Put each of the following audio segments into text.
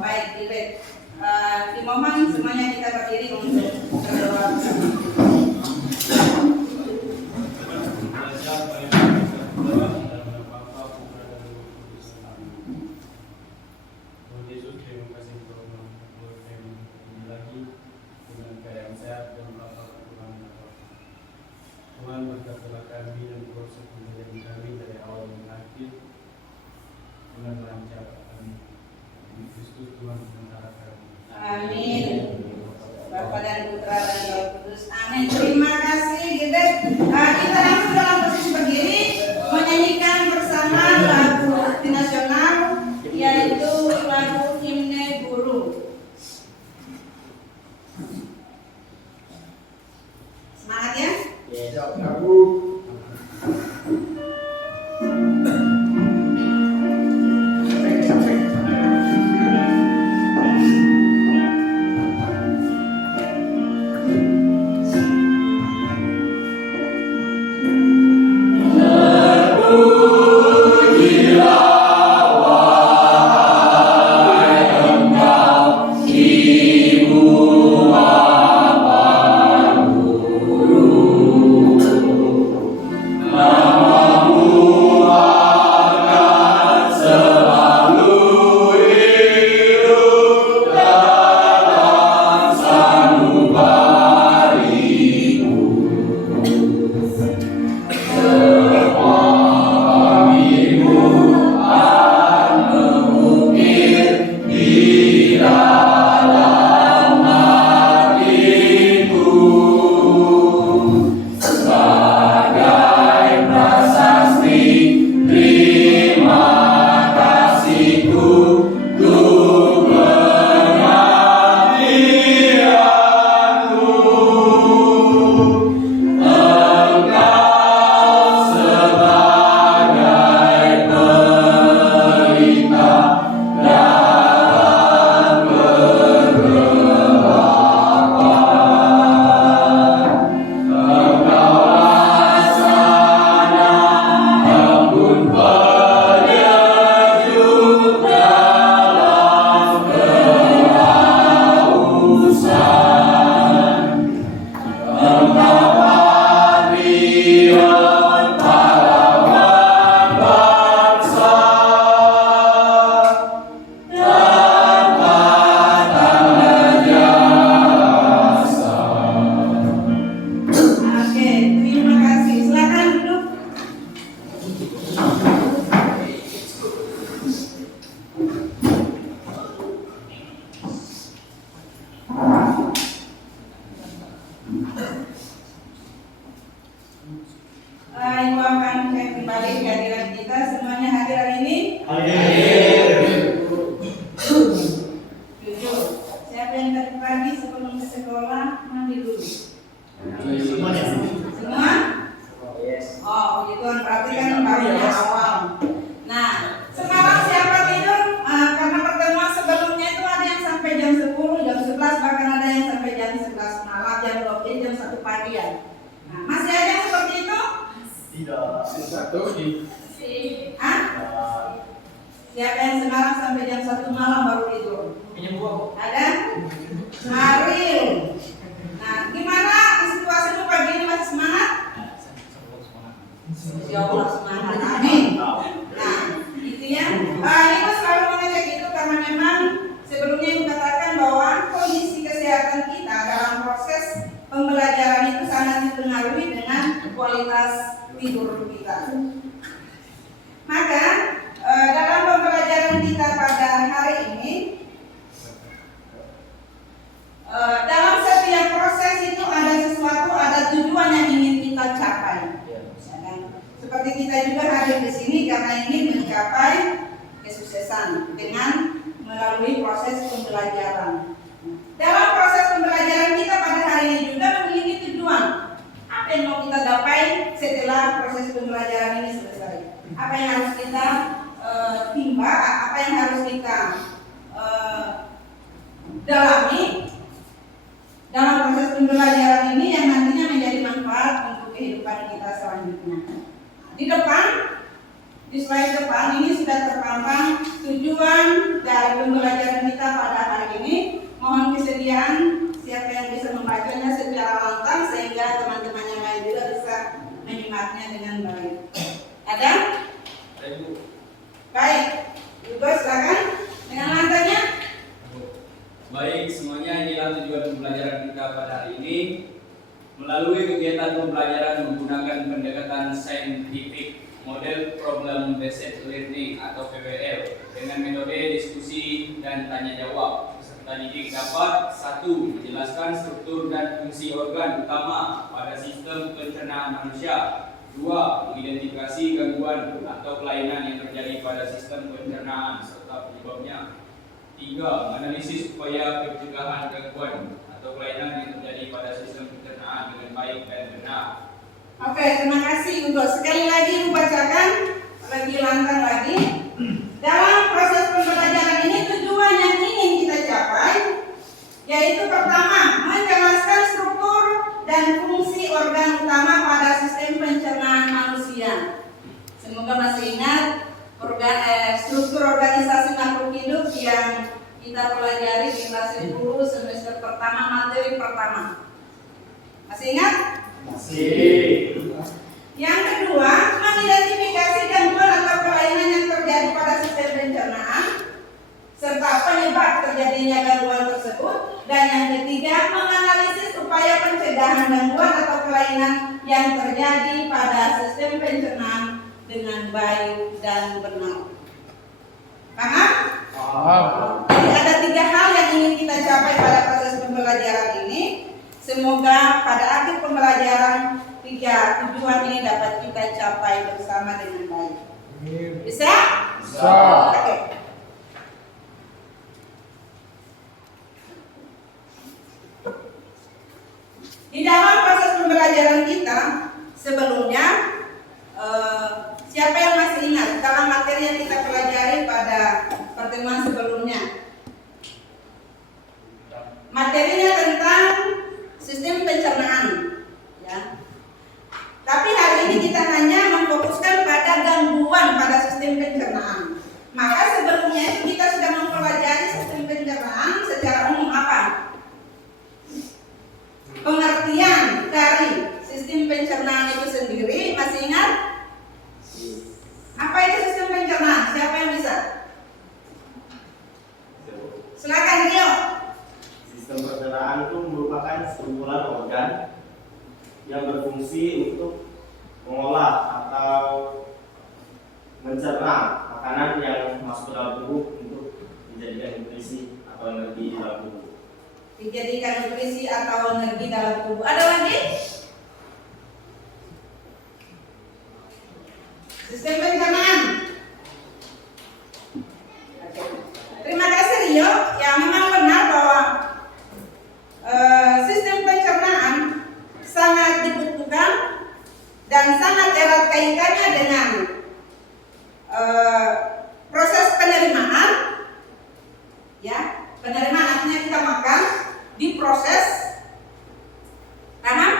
baik, Gilbert. Di momen semuanya kita berdiri untuk berdoa. Tuhan berkatilah kami dan proses pengajaran kami dari awal hingga akhir dengan lancar. Amin. Di Kristus Tuhan sementara kami. Amin. Bapa dan Putra dan Roh Kudus. Amin. Terima kasih, Gilbert. Kita langsung dalam posisi berdiri menyanyikan bersama lagu nasional, yaitu lagu Himne Guru. Semangat ya. Ibu akan cek kembali kehadiran kita. Semuanya hadir hari ini? Hadir. Jujur, siapa yang tadi pagi sebelum ke sekolah mandi dulu? Semuanya. Semua? Oh, puji Tuhan, berarti kan barunya awal. Nah, semalam siapa tidur? Karena pertemuan sebelumnya itu ada yang sampai jam 10, jam 11, bahkan ada yang sampai jam 11 malam, jam 12, jam 1 pagi ya. Nah, masih ada yang seperti itu? Tidak. Satu di. Siapa yang semalam sampai jam 1 malam baru tidur? Ada? Ariel. Nah, gimana situasimu pagi ini, masih semangat? Insya Allah semangat. Amin. Nah, itu ya. Ibu selalu mengajak itu karena memang sebelumnya Ibu katakan bahwa kondisi kesehatan kita dalam proses pembelajaran itu sangat dipengaruhi dengan kualitas tidur kita. Maka dalam pembelajaran kita pada hari ini, dalam setiap proses itu ada sesuatu, ada tujuan yang ingin kita capai. Seperti kita juga hadir di sini karena ingin mencapai kesuksesan dengan melalui proses pembelajaran. Dalam proses pembelajaran kita pada hari ini juga memiliki tujuan. Apa yang mau kita capai setelah proses pembelajaran ini selesai? Apa yang harus kita timba? Apa yang harus kita dalami dalam proses pembelajaran ini yang nantinya menjadi manfaat untuk kehidupan kita selanjutnya. Di depan Di slide depan ini sudah terpampang tujuan dari pembelajaran kita pada hari ini. Mohon kesediaan siapa yang bisa membacanya secara lantang sehingga teman-teman yang lain juga bisa menyimaknya dengan baik. Ada? Baik. Ibu silakan dengan lantangnya. Baik, semuanya inilah tujuan pembelajaran kita pada hari ini. Melalui kegiatan pembelajaran menggunakan pendekatan scientific model problem based learning atau PBL dengan metode diskusi dan tanya jawab, peserta didik dapat 1. Menjelaskan struktur dan fungsi organ utama pada sistem pencernaan manusia. 2. Mengidentifikasi gangguan atau kelainan yang terjadi pada sistem pencernaan serta penyebabnya. 3. Menganalisis upaya pencegahan gangguan atau kelainan yang terjadi pada sistem pencernaan dengan baik dan benar. Oke, terima kasih Hugo. Sekali lagi Ibu bacakan, lebih lantang lagi. Dalam proses pembelajaran ini tujuan yang ingin kita capai yaitu pertama, menjelaskan struktur dan fungsi organ utama pada sistem pencernaan manusia. Semoga masih ingat struktur organisasi makhluk hidup yang kita pelajari di kelas 10 semester pertama materi pertama. Masih ingat? Masih. Yang kedua, mengidentifikasi gangguan atau kelainan yang terjadi pada sistem pencernaan serta penyebab terjadinya gangguan tersebut. Dan yang ketiga, menganalisis upaya pencegahan gangguan atau kelainan yang terjadi pada sistem pencernaan dengan baik dan benar. Paham? Paham. Jadi ada 3 hal yang ingin kita capai pada proses pembelajaran ini. Semoga pada akhir pembelajaran 3 tujuan ini dapat kita capai bersama dengan baik. Bisa? Bisa. Oke. Di dalam proses pembelajaran kita sebelumnya, siapa yang masih ingat dalam materi yang kita pelajari pada pertemuan sebelumnya? Materinya tentang sistem pencernaan, ya. Tapi hari ini kita hanya memfokuskan pada gangguan pada sistem pencernaan. Maka sebelumnya itu kita sudah mempelajari sistem pencernaan secara umum apa? Pengertian dari sistem pencernaan itu sendiri masih ingat? Apa itu sistem pencernaan? Siapa yang bisa? Silakan Rio. Sistem pencernaan itu merupakan sekumpulan organ yang berfungsi untuk mengolah atau mencerna makanan yang masuk ke dalam tubuh untuk dijadikan nutrisi atau energi di dalam tubuh. Dijadikan nutrisi atau energi dalam tubuh. Ada lagi? Sistem pencernaan. Oke. Terima kasih Rio. Ya memang benar bahwa sistem pencernaan sangat dibutuhkan dan sangat erat kaitannya dengan proses penerimaan. Ya, penerimaan artinya kita makan, diproses. Paham?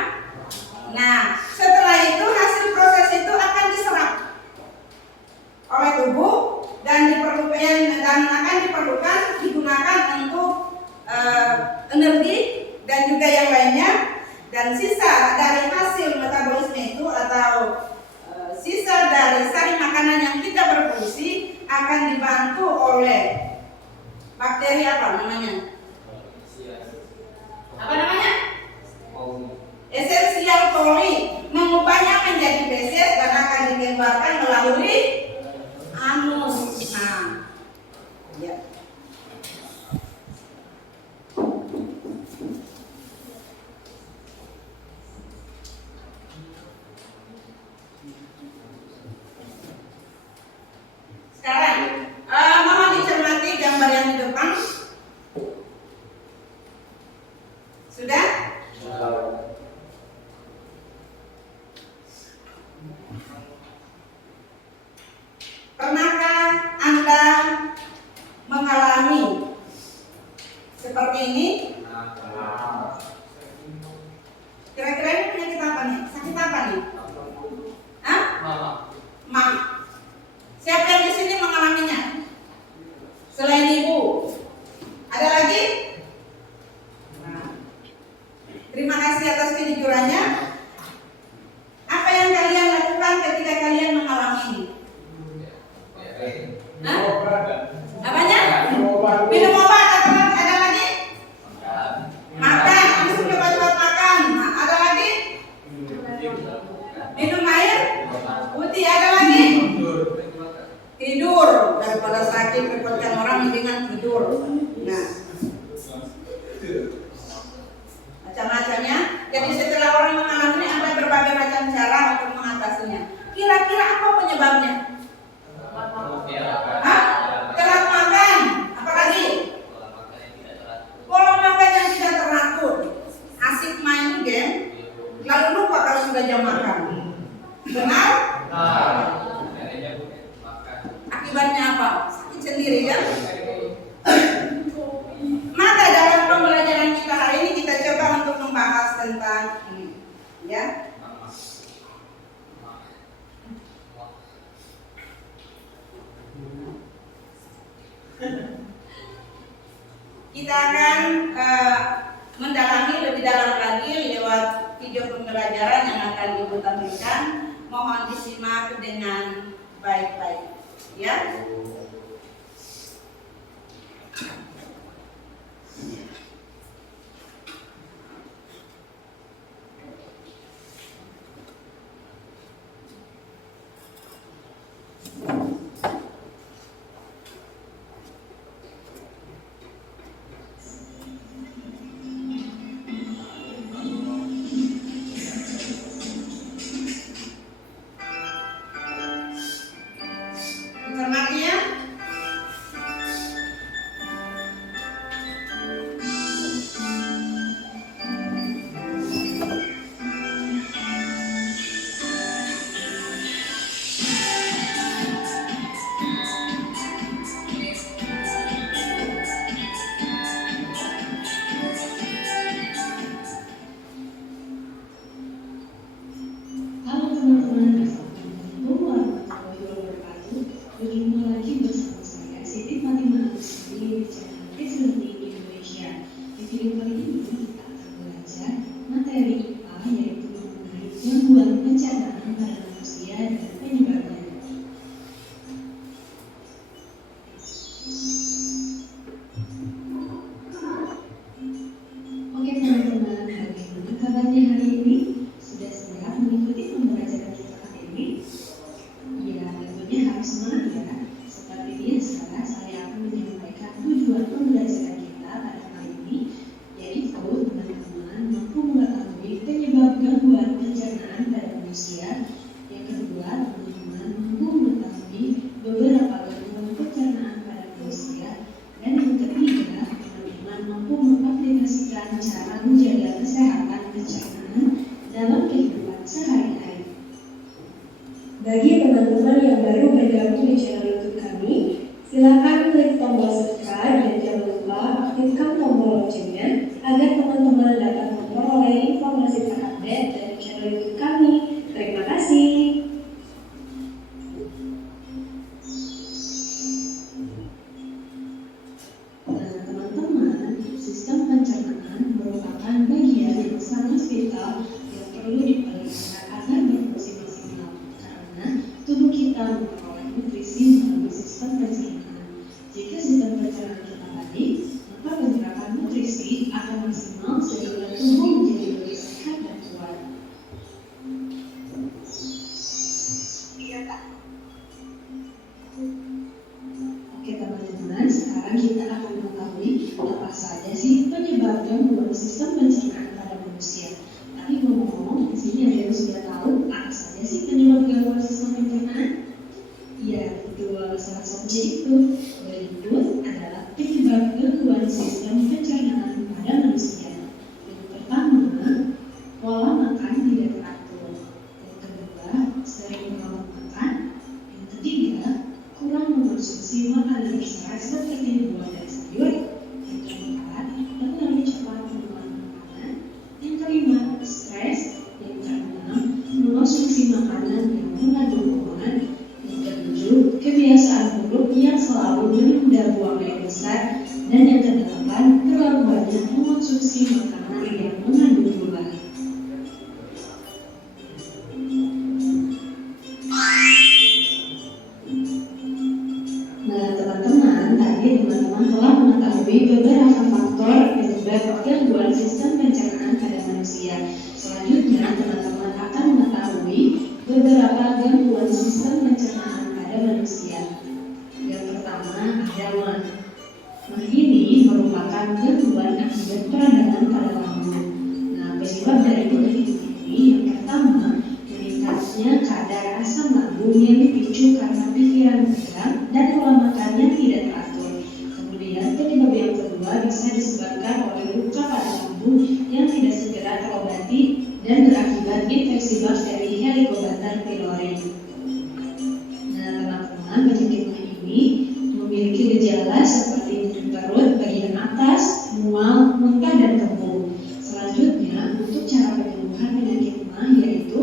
Nah, setelah itu hasil proses itu akan diserap oleh tubuh dan akan diperlukan digunakan untuk energi dan juga yang lainnya. Dan sisa dari hasil metabolisme itu atau sisa dari sari makanan yang tidak berfungsi akan dibantu oleh bakteri apa namanya? Apa namanya? Esensial coli, mengubahnya menjadi feses dan akan dikeluarkan melalui anus. Nah, ya. Sekarang, mohon dicermati gambar yang di depan. Sudah? Pernahkah Anda mengalami seperti ini? Kira-kira ini penyakit apa nih? Sakit apa nih? Hah? Mah. Terima kasih atas kejujurannya. Apa yang kalian lakukan ketika kalian mengalami ini? Hah? Apanya? Minum obat. Ada lagi? Makan. Langsung ke tempat makan. Nah, ada lagi? Minum air putih. Ada lagi? Tidur. Daripada sakit repotkan orang mendingan tidur. Nah, macam-macamnya. Jadi setelah orang mengalami ada berbagai macam cara untuk mengatasinya. Kira-kira apa penyebabnya? Hah? Telat makan. Apalagi? Pola makan yang tidak teratur. Asik main game, lalu lupa kalau sudah jam makan. Benar? Akibatnya apa? Sakit sendiri kan? Maka dalam pembelajaran kita hari ini kita coba untuk membahas tentang ini, ya. Kita akan mendalami lebih dalam lagi lewat video pembelajaran yang akan Ibu tampilkan. Mohon disimak dengan baik-baik, ya. Cermati ya. Halo teman-teman, assalamualaikum warahmatullahi wabarakatuh. Berjumpa lagi bersama saya Siti Fatimah Agustini di channel Excellent Indonesia. Di video kali ini kita akan belajar materi IPA yaitu mengenai gangguan pencernaan pada manusia dan penyebabnya. Oke teman-teman, bagaimana kabarnya hari ini? Sudah siap mengikuti pembelajaran kita hari ini? Ya, tentunya harus semangat ya. Seperti biasa, saya akan menyampaikan tujuan pembelajaran kita pada kali ini, yaitu teman-teman mampu mengetahui penyebab gangguan pencernaan pada manusia. Yang kedua, teman-teman mampu mengetahui beberapa gangguan pencernaan pada manusia. Dan yang ketiga, teman-teman mampu mengaplikasikan cara menjaga kesehatan pencernaan dalam kehidupan sehari-hari. Bagi teman-teman yang baru bergabung di channel YouTube kami, silakan klik tombol subscribe dan jangan lupa aktifkan tombol loncengnya agar teman-teman dapat memperoleh informasi terupdate dari channel YouTube kami. Terima kasih. Nah, teman-teman, sistem pencernaan merupakan bagian yang sangat vital yang perlu dipelihara agar berfungsi maksimal. Karena tubuh kita memperoleh nutrisi melalui sistem pencernaan. Jika sistem pencernaan kita baik, maka penyerapan nutrisi akan maksimal sehingga tubuh menjadi lebih sehat dan kuat. yang tidak segera terobati dan berakibat infeksi bakteri Helicobacter pylori. Nah, teman-teman, penyakit mah ini memiliki gejala seperti nyeri perut bagian atas, mual, muntah, dan kembung. Selanjutnya, untuk cara penyembuhan penyakit mah yaitu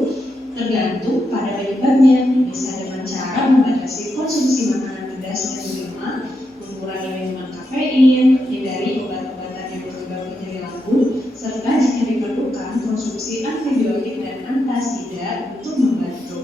tergantung pada penyebabnya. Bisa dengan cara membatasi konsumsi makanan pedas dan berlemak, mengurangi minuman kafein, hindari obat-obatan yang menyebabkan nyeri lambung, serta jika diperlukan konsumsi antibiotik dan antasida untuk membantu.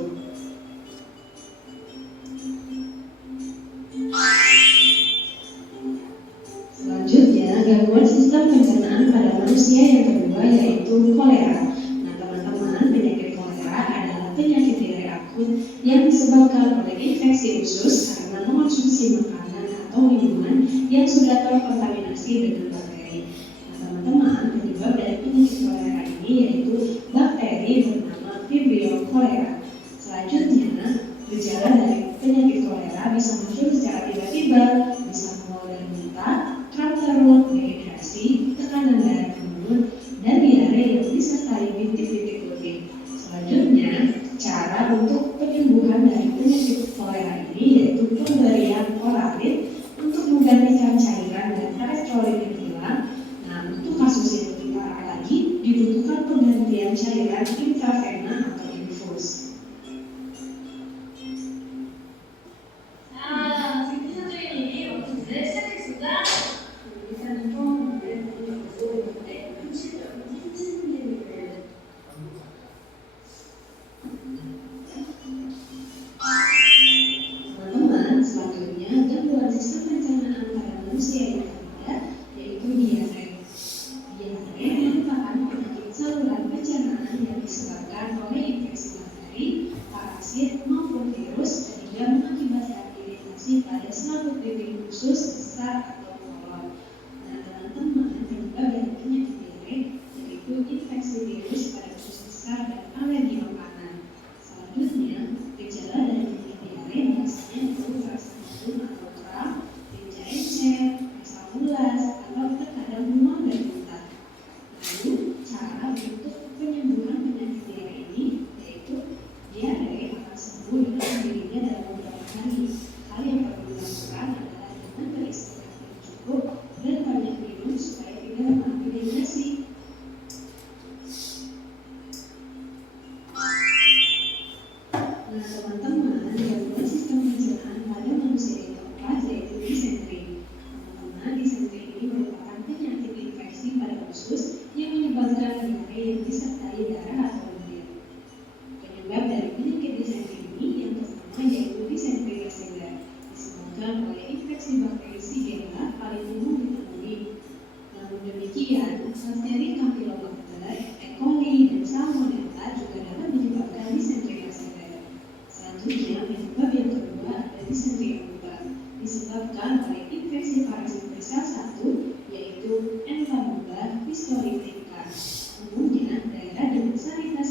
Selanjutnya, gangguan sistem pencernaan pada manusia yang kedua yaitu kolera. Nah, teman-teman, penyakit kolera adalah penyakit diare akut yang disebabkan oleh infeksi usus karena mengonsumsi makanan atau minuman yang sudah terkontaminasi dengan bakteri. Nah, teman-teman, penyebab dari penyakit kolera ini yaitu bakteri bernama Vibrio cholerae. Selanjutnya, gejala dari penyakit kolera bisa muncul secara tiba-tiba, bisa mual dan muntah, kram perut, dehidrasi, tekanan darah menurun, dan diare yang disertai bintik-bintik putih. Selanjutnya, cara untuk penyembuhan dari penyakit kolera ini yaitu pemberian Oralid untuk menggantikan cairan dan elektrolit yang hilang. Nah, untuk kasus yang lebih parah lagi, dibutuhkan penggantian cairan intravena atau infus. Teman-teman, selanjutnya gangguan sistem pencernaan pada manusia yang ketiga yaitu diare. Diare merupakan penyakit saluran pencernaan yang disebabkan oleh infeksi bakteri, parasit maupun virus sehingga mengakibatkan iritasi pada selaput dinding usus, besar atau kolon. Nah, teman-teman, penyebab dari penyakit diare yaitu infeksi virus pada usus besar dan alergi makanan. Selanjutnya, gejala dari penyakit diare biasanya itu rasa nyeri atau kram, tinja encer, rasa mulas, atau terkadang mual dan muntah. Lalu, cara untuk penyembuhan penyakit diare ini yaitu diare akan sembuh dengan sendirinya dalam beberapa hari. Hal yang perlu dilakukan adalah dengan beristirahat yang cukup dan banyak minum supaya tidak mengalami dehidrasi. Nah, teman-teman, gangguan sistem pencernaan pada manusia yang keempat yaitu disentri. Teman-teman, disentri ini merupakan penyakit infeksi pada usus yang menyebabkan diare yang disertai darah atau lendir. Penyebab dari penyakit disentri ini yang pertama yaitu disentri reseller, disebabkan oleh infeksi bakteri Shigella paling umum ditemui. Namun demikian, bakteri Campylobacter, E. coli, dan Salmonella juga dapat menyebabkan disentri reseller. Selanjutnya, penyebab yang kedua adalah disentri amoeba, disebabkan oleh infeksi parasit bersel 1 yaitu Entamoeba histolytica. Umumnya, daerah dengan sanitasi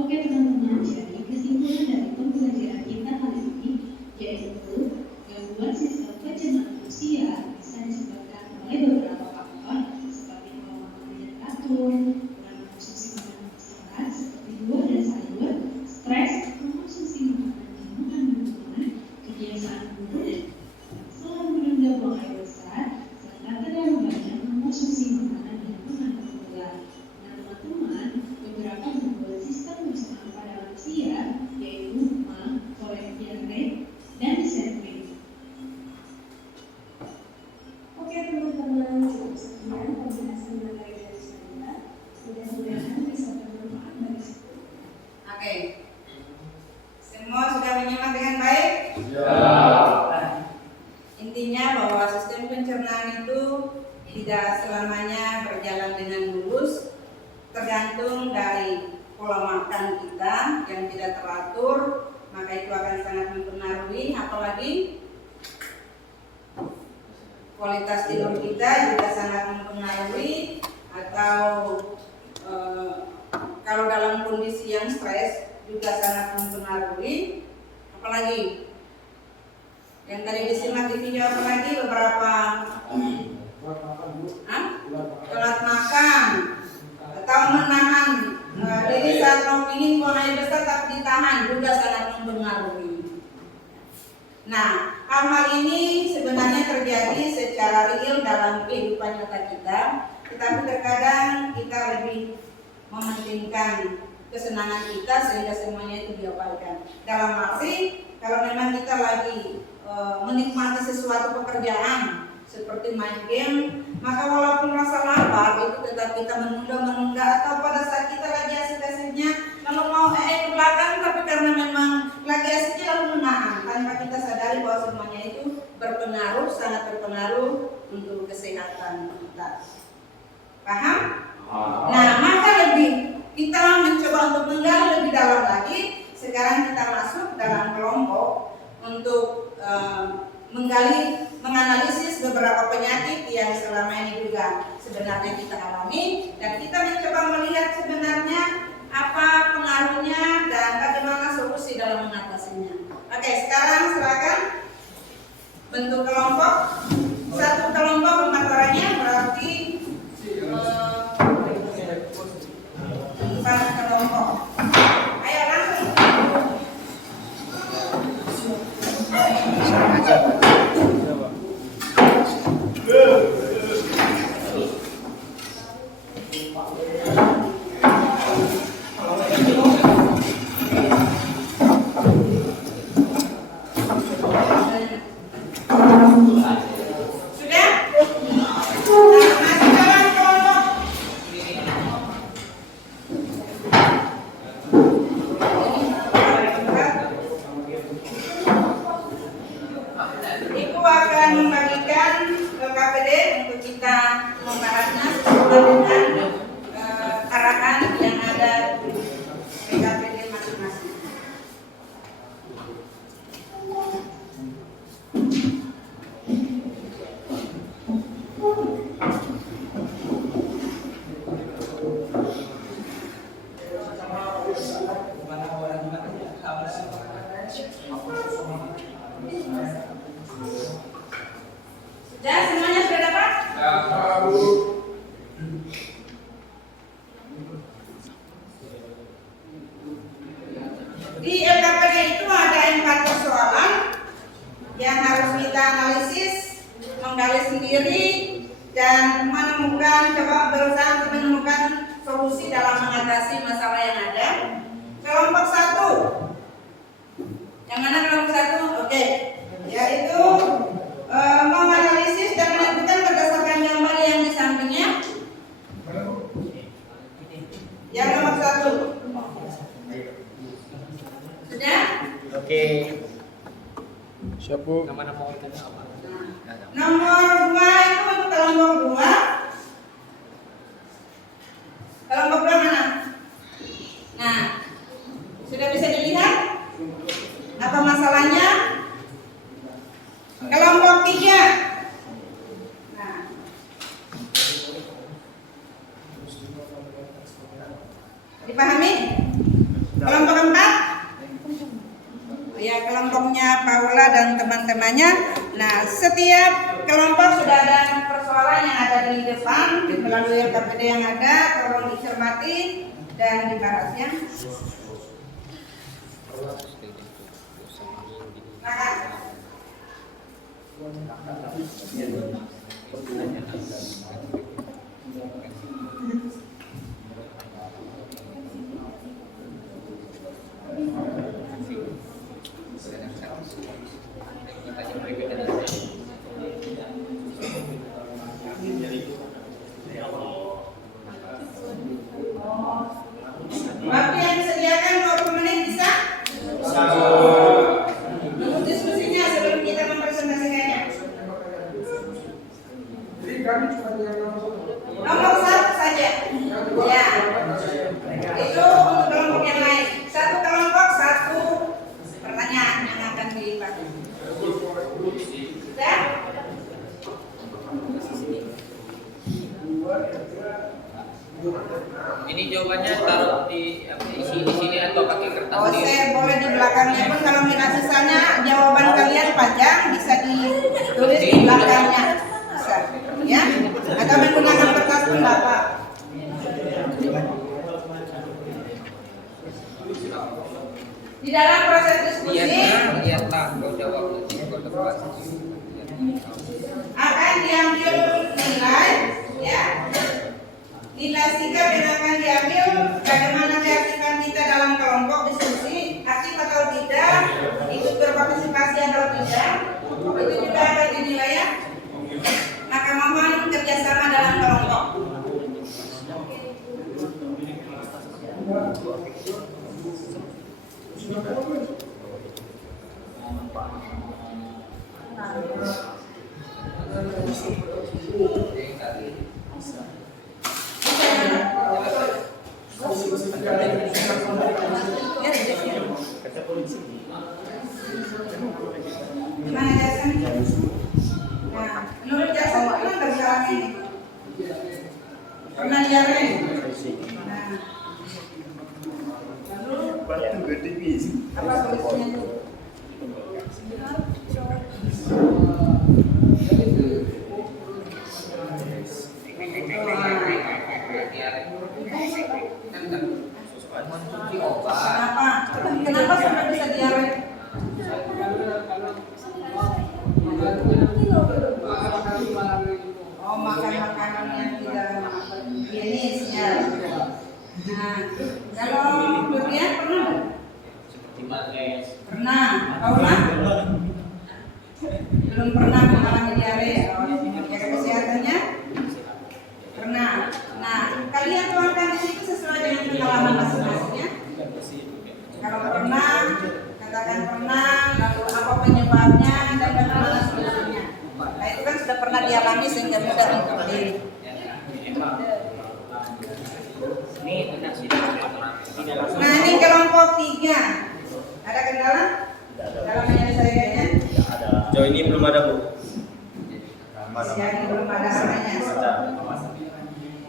Oke teman-teman, jadi kesimpulan dari pembelajaran kita kali ini yaitu gangguan sistem pencernaan manusia bisa disebabkan oleh beberapa faktor seperti pola makan yang teratur, kurang konsumsi makanan berserat seperti buah dan sayur, stres, mengkonsumsi makanan yang mengandung lemak, kebiasaan buruk, selalu menunda buang air besar, serta terlalu banyak mengkonsumsi makanan yang mengandung gula. Nah teman-teman, beberapa gangguan sistem pencernaan pada manusia yaitu ma, kolek diare, dan disentri. Oke teman-teman, cukup sekian pembahasan materi dari saya. Mudah-mudahan bisa bermanfaat bagi semua. Oke. Semua sudah menyimak dengan baik? Intinya bahwa sistem pencernaan itu tidak selamanya berjalan dengan mulus, tergantung dari pola makan kita yang tidak teratur, maka itu akan sangat mempengaruhi, apalagi kualitas tidur kita juga sangat mempengaruhi, atau kalau dalam kondisi yang stres juga sangat mempengaruhi, apalagi yang tadi disimak di video, apalagi beberapa telat makan atau menahan diri saat mau ingin buang air besar tapi ditahan juga sangat mempengaruhi. Nah, hal-hal ini sebenarnya terjadi secara real dalam kehidupan nyata kita, tetapi terkadang kita lebih mementingkan kesenangan kita sehingga semuanya itu diabaikan. Dalam arti kalau memang kita lagi menikmati sesuatu pekerjaan seperti main game, maka walaupun rasa lapar itu tetap kita menunda, atau pada saat kita lagi asik-asiknya lalu mau ke belakang, tapi karena memang lagi asiknya lalu menahan tanpa kita sadari bahwa semuanya itu berpengaruh, sangat berpengaruh untuk kesehatan kita. Paham? Nah, maka lebih kita mencoba untuk menggali lebih dalam lagi. Sekarang kita masuk dalam kelompok untuk menganalisis beberapa penyakit yang selama ini juga sebenarnya kita alami, dan kita mencoba melihat sebenarnya apa pengaruhnya dan bagaimana solusi dalam mengatasinya. Oke, sekarang silakan bentuk kelompok. Satu kelompok 4 orangnya berarti 4 kelompok. Ayo langsung. Ibu akan membagikan ke KPD untuk kita membahasnya sesuai dengan arahan yang ada di KPD masing-masing. Sudah, semuanya sudah dapat? Di LKPD itu ada 4 persoalan yang harus kita analisis, menggali sendiri, dan berusaha untuk menemukan solusi dalam mengatasi masalah yang ada. Kelompok 1, yang mana kelompok 1? Oke, yaitu menganalisis dan menentukan berdasarkan gambar yang di sampingnya. Yang nomor 1 sudah? Oke. Siap Bu. Nama orangnya apa? Nomor 2 itu untuk kelompok 2. Kelompok 2 mana? Nah, sudah bisa dilihat apa masalahnya? Kelompok 3. Nah, dipahami? Carla dan teman-temannya. Nah, setiap kelompok sudah ada persoalan yang ada di depan melalui LKPD yang ada, tolong dicermati dan dibahas ya. Waktu yang disediakan 20 menit bisa? Untuk diskusinya sebelum kita mempresentasikannya. Nomor 1 saja. Ya. Itu untuk kelompok yang lain. Satu kelompok, satu pertanyaan yang akan dipakai. Sudah? Ini jawabannya taruh di sini atau pakai kertas? Oh, saya boleh di belakangnya pun kalau minat sisanya jawaban kalian panjang bisa ditulis di belakangnya. Bisa, ya? Atau menggunakan kertas pun dapat. Di dalam proses diskusi Lihatlah kau jawab nanti kau tebak. akan diambil nilai, ya. Nilai sikap yang akan diambil bagaimana keaktifan kita dalam kelompok diskusi, aktif atau tidak, ikut berpartisipasi atau tidak, itu juga akan dinilai ya. Maka mohon kerjasama dalam kelompok. Gimana Jason? Nah, menurut Jason pernah nggak sekarang ini? Pernah diare? Nah, lalu apa solusinya itu? Kenapa sampai bisa diare? Oh, makan makanan yang tidak higienis ya. Nah, kalau Durian pernah nggak? Pernah. Paula? Belum pernah mengalami diare. Jaga kesehatannya? Pernah. Nah, kalian tuangkan di situ sesuai dengan pengalaman masing-masingnya. Kalau pernah, katakan pernah, lalu apa penyebabnya dan bagaimana solusinya. Nah, itu kan sudah pernah dialami sehingga mudah untuk di. Nah, ini kelompok 3. Ada kendala dalam menyelesaikannya? Jauh ini belum ada, Bu. Jadi belum ada namanya.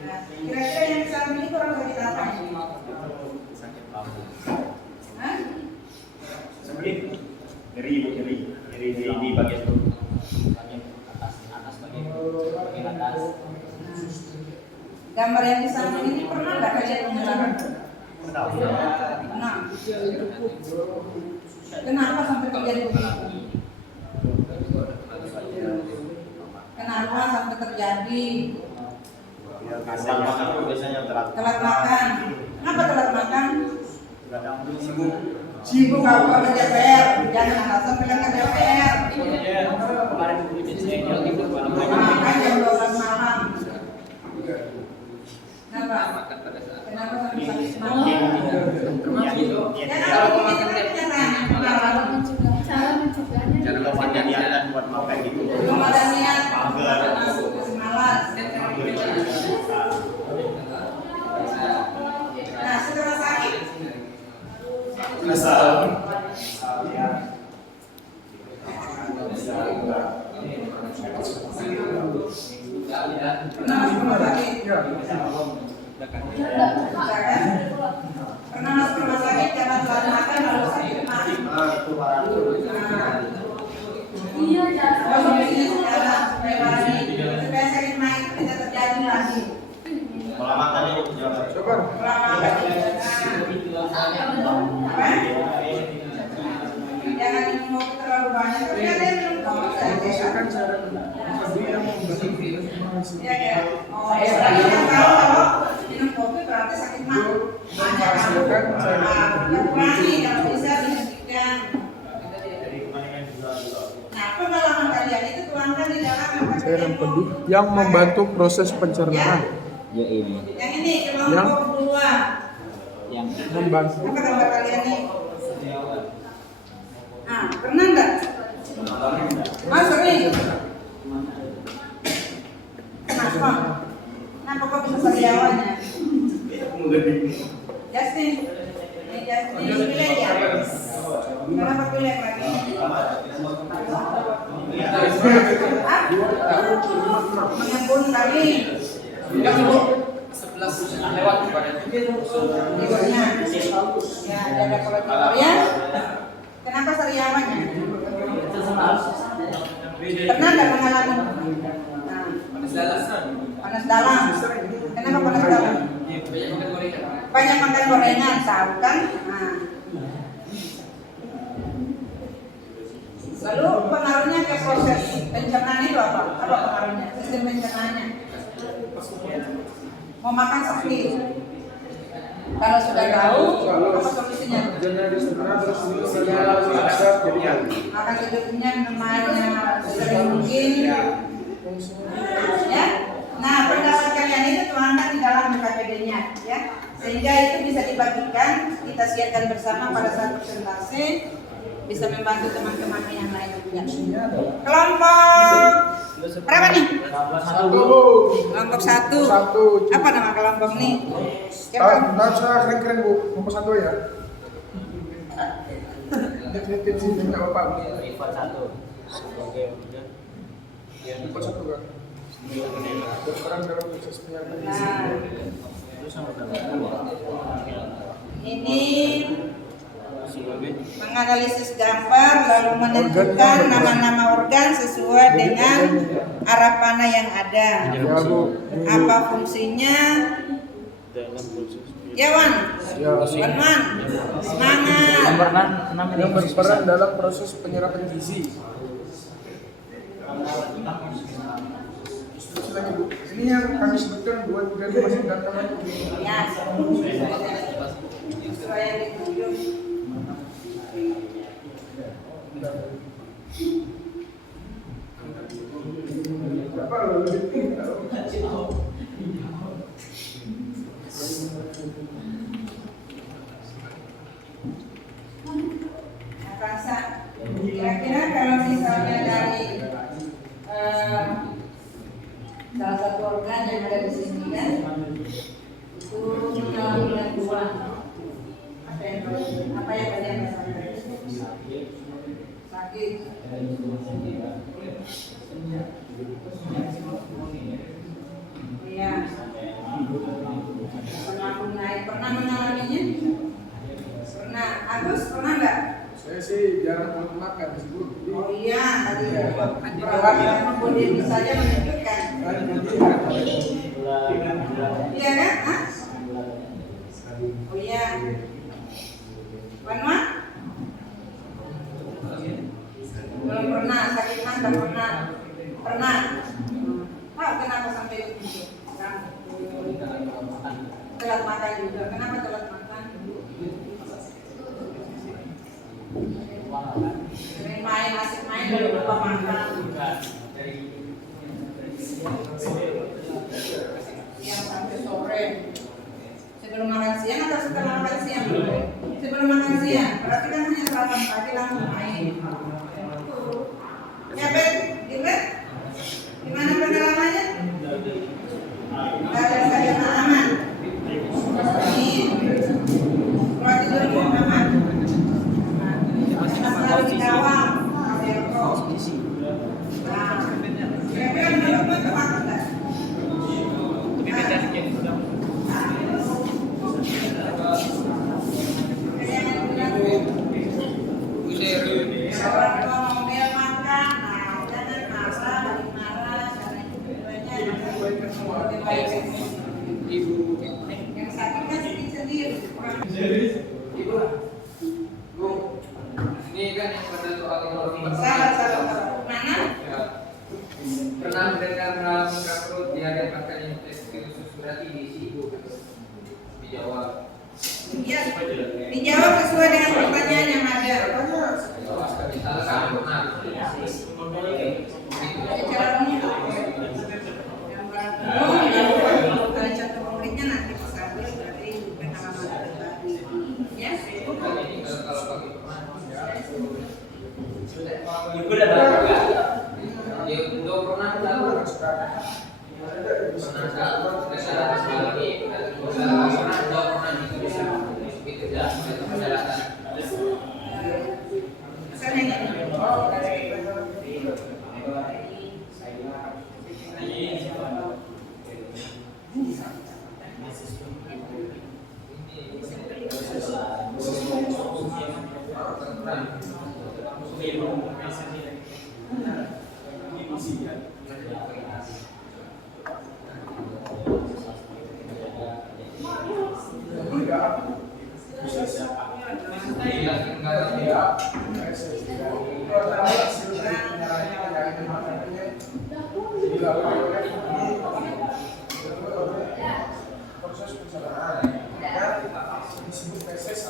Nah, kira-kira yang saat ini kurang sakit apa? Hah? Nyeri di bagian itu. Gambar yang di samping ini pernah nggak kalian mengalami? Pernah. Kenapa sampai terjadi begitu? Kenapa sampai terjadi? Biasanya Telat makan. Kenapa telat makan? Sibuk apa kerja PR? Jangan alasan bilang kerja PR. Makan jam 12 malam. Kenapa? Kenapa sampai sakit malam? Jangan begitu kenyataan. cara niatan buat makan gitu. Belum ada niat. Malas. Nah, setelah sakit. Pernah masuk rumah sakit? Pernah masuk rumah sakit karena telat makan lalu sakit mah. bawahnya, tapi ada yang minum kopi saja. Kan cara dia mau Iya ya. Oh, saya kan tahu kalau minum kopi berarti sakit mah. Kita kurangi kalau bisa dihentikan. Nah, pengalaman kalian itu tuangkan di dalam cairan pedu yang membantu proses pencernaan. Ya ini. Yang ini kelompok 2. Yang Membantu. Apa kata kalian nih? Nah, pernah enggak? Mas sering. Kenapa? Kenapa kok bisa sariawannya? Justin. Ini Justin pilih ya. Kenapa pilih lagi? Hah? Menyambung kali. 11 lewat pada Tidurnya. Ya, ada kalau tidur ya. Kenapa sariawannya? Pernah nggak mengalami? Nah, panas dalam. Kenapa panas dalam? Banyak makan gorengan, tahu kan? Nah. Lalu pengaruhnya ke proses pencernaan itu apa? Apa pengaruhnya? Sistem pencernaannya? Mau makan sakit. Kalau sudah tahu, apa solusinya? Makan hidupnya, minum airnya sering mungkin. Ya. Nah, pendapat kalian itu tuangkan di dalam KPD-nya, ya. Sehingga itu bisa dibagikan, kita siapkan bersama pada saat presentasi, bisa membantu teman-teman yang lain juga. Kelompok berapa nih? Kelompok 1. Apa nama kelompok nih? Saya keren-keren Bu, nomor 1 ya. Definitif sih enggak apa-apa. Privat 1. Nomor 1 kan. Sekarang dalam proses penyiapan. Ini menganalisis gambar lalu menentukan nama-nama organ sesuai dengan arah panah yang ada. Apa fungsinya? Ya Wan, Wan, semangat. Yang berperan dalam proses penyerapan gizi. Lagi Bu, ini yang kami sebutkan buat dan masih dan teman. Ya, sesuai yang ditunjuk. Apa lo? Rasa kira-kira kalau misalnya dari salah satu organ yang ada di sini kan itu mengalami gangguan apa yang kalian rasakan? Sakit. Iya. Pernah mengalaminya? Pernah. Agus pernah nggak? Saya sih jarang makan Bu. Oh iya, tadi perawatan kondisi saja menunjukkan. Iya kan? Hah? Oh iya. Wanwa? Belum pernah, sakit mah tak pernah. Pernah. Tahu kenapa sampai itu? Telat makan juga. Kenapa telat makan? Sering main, asik main lalu lupa makan. Siang sampai sore. Sebelum makan siang atau setelah makan siang? Sebelum makan siang, berarti kan hanya sarapan pagi langsung main. Ya Bet, Gilbert, gimana pengalamannya? Ada saja aman. Kalau tidur aman. Selalu dikawal. Nah, kira-kira menurutmu itu apa enggak? Orang tua mobil makan, nah jangan marah, balik marah, karena itu tujuannya lebih baik. Yang sakit kan sakit sendiri. Ibu, Bu, ini kan yang pada soal ekonomi Sahabat-sahabat mana? Pernah mendengar pengalaman kaprut di hadapan kalian khusus berarti diisi ibu dijawab. Ya, dijawab sesuai dengan pertanyaan yang ada. Misalnya kamu pernah Cara umum. Kalau contoh konkretnya nanti disambil dari pengalaman pribadi. Ya. kalau pakai pernah Ibu udah berapa enggak? ya udah pernah tahu pernah tahu kesalahan sekali pernah itu ya penjelasan Misalnya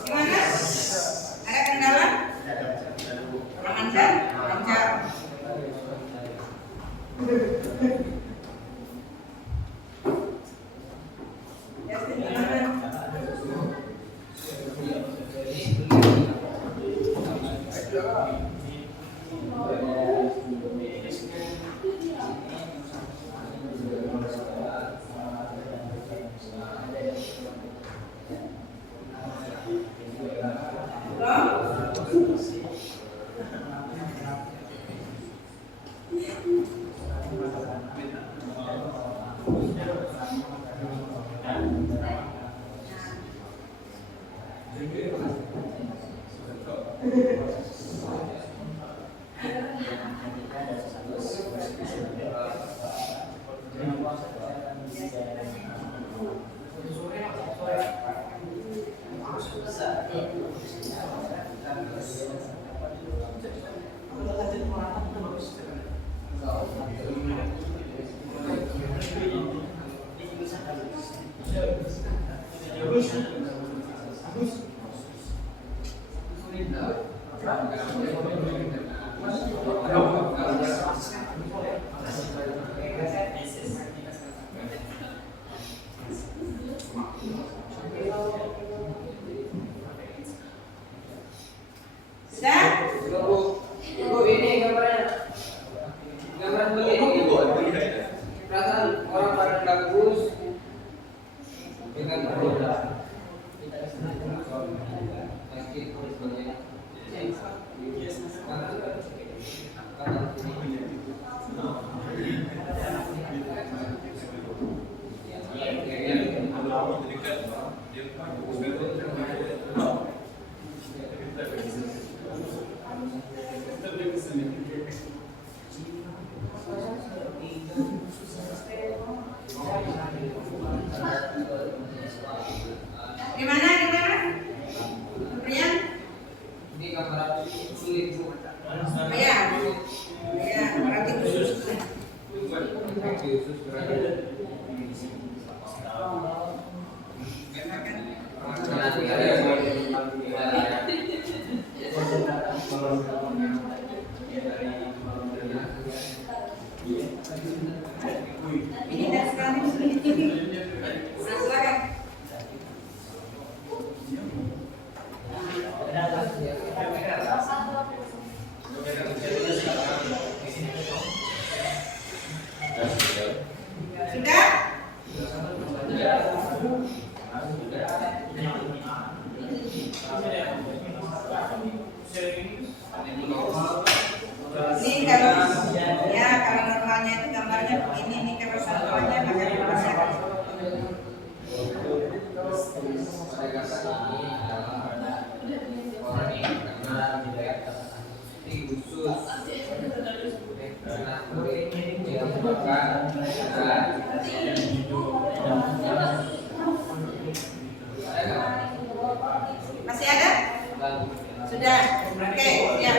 gimana? Ada kendala? Aman, lancar. Justin, gimana? Sudah? Bu, ini gambaran begini. Perasaan orang pada bagus dengan berbeda. Gimana? Rian? Ini gambaran sulit bu. Rian? Ya, berarti khusus. Khusus berarti. Nanti ada yang Ini dan sekali. Nah, silakan. Sudah? Ini kalau normalnya itu gambarnya begini, ini kalau contohnya pakai proses. saya katakan ini adalah orang yang karena ini khusus karena yang merupakan Masih ada? Sudah. Oke, ya.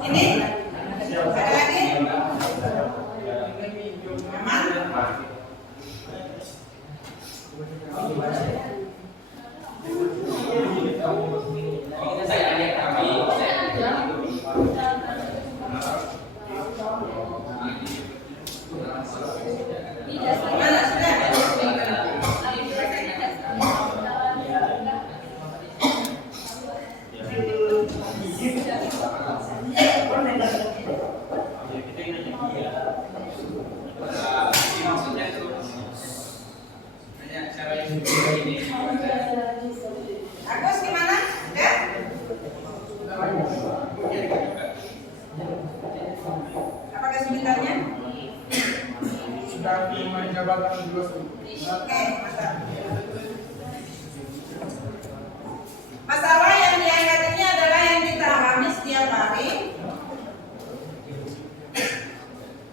Ini Ada lagi? Aman? Saya lihat kami. Mana sudah? Maksudnya itu hanya cara yang begini. Agus gimana? Udah? Apa kesulitannya? Sudah mencoba dulu. Oke, mantap. Masalah yang diangkat ini adalah yang kita alami setiap hari,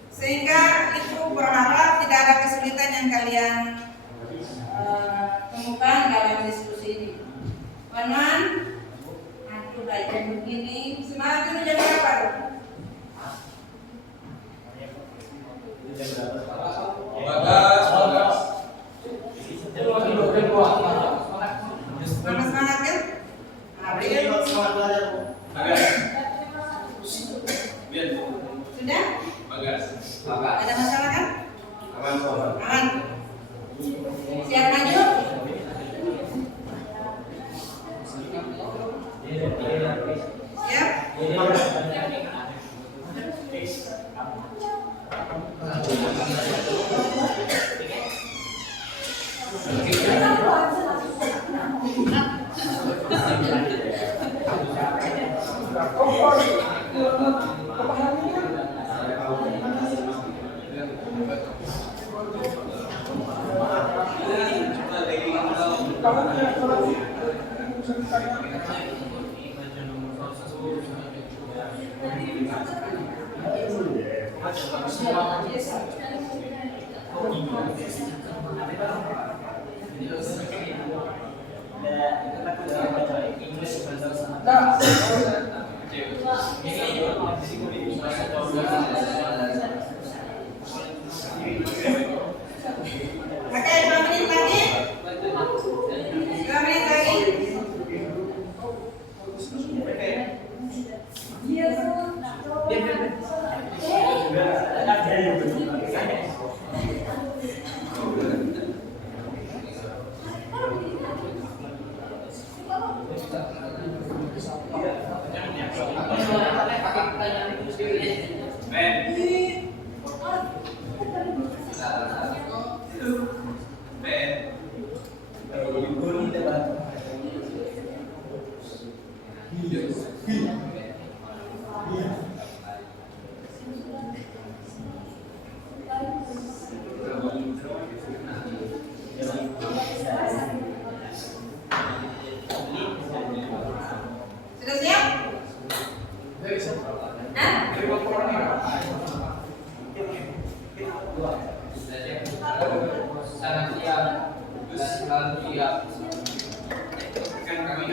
sehingga itu berharap tidak ada kesulitan yang kalian temukan dalam diskusi ini. Teman, aku baca begini, semangat dulu jam berapa? Semangat kan? April. Sudah? Ada masalah kan? Aman. Siap maju? Siap? Oke, 5 menit lagi. 5 menit lagi. Sudah siap? Hah? Sangat siap dan selalu siap. Kan kami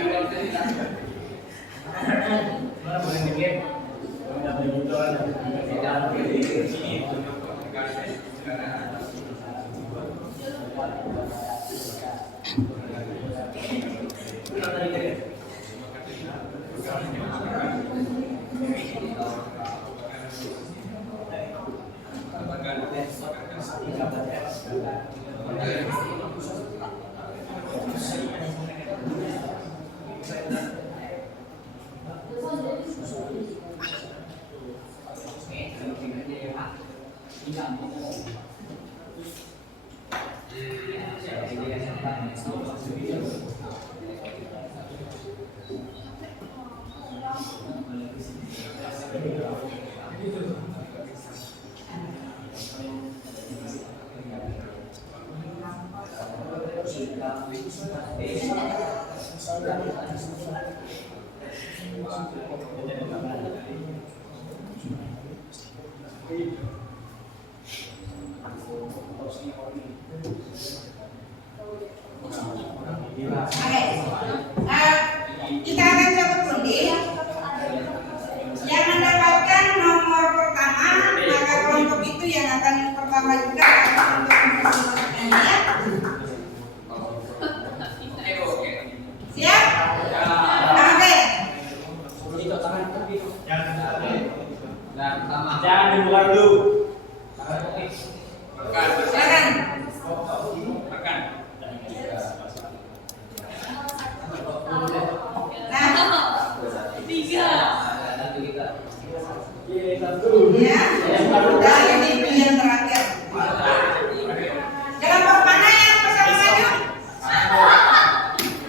Kita akan cabut undi yang mendapatkan nomor pertama. Jangan dibuka dulu. Makan. Silakan. Makan. Nah, Tiga. ya. Dan ini pilihan terakhir. Kelompok mana yang bersama maju?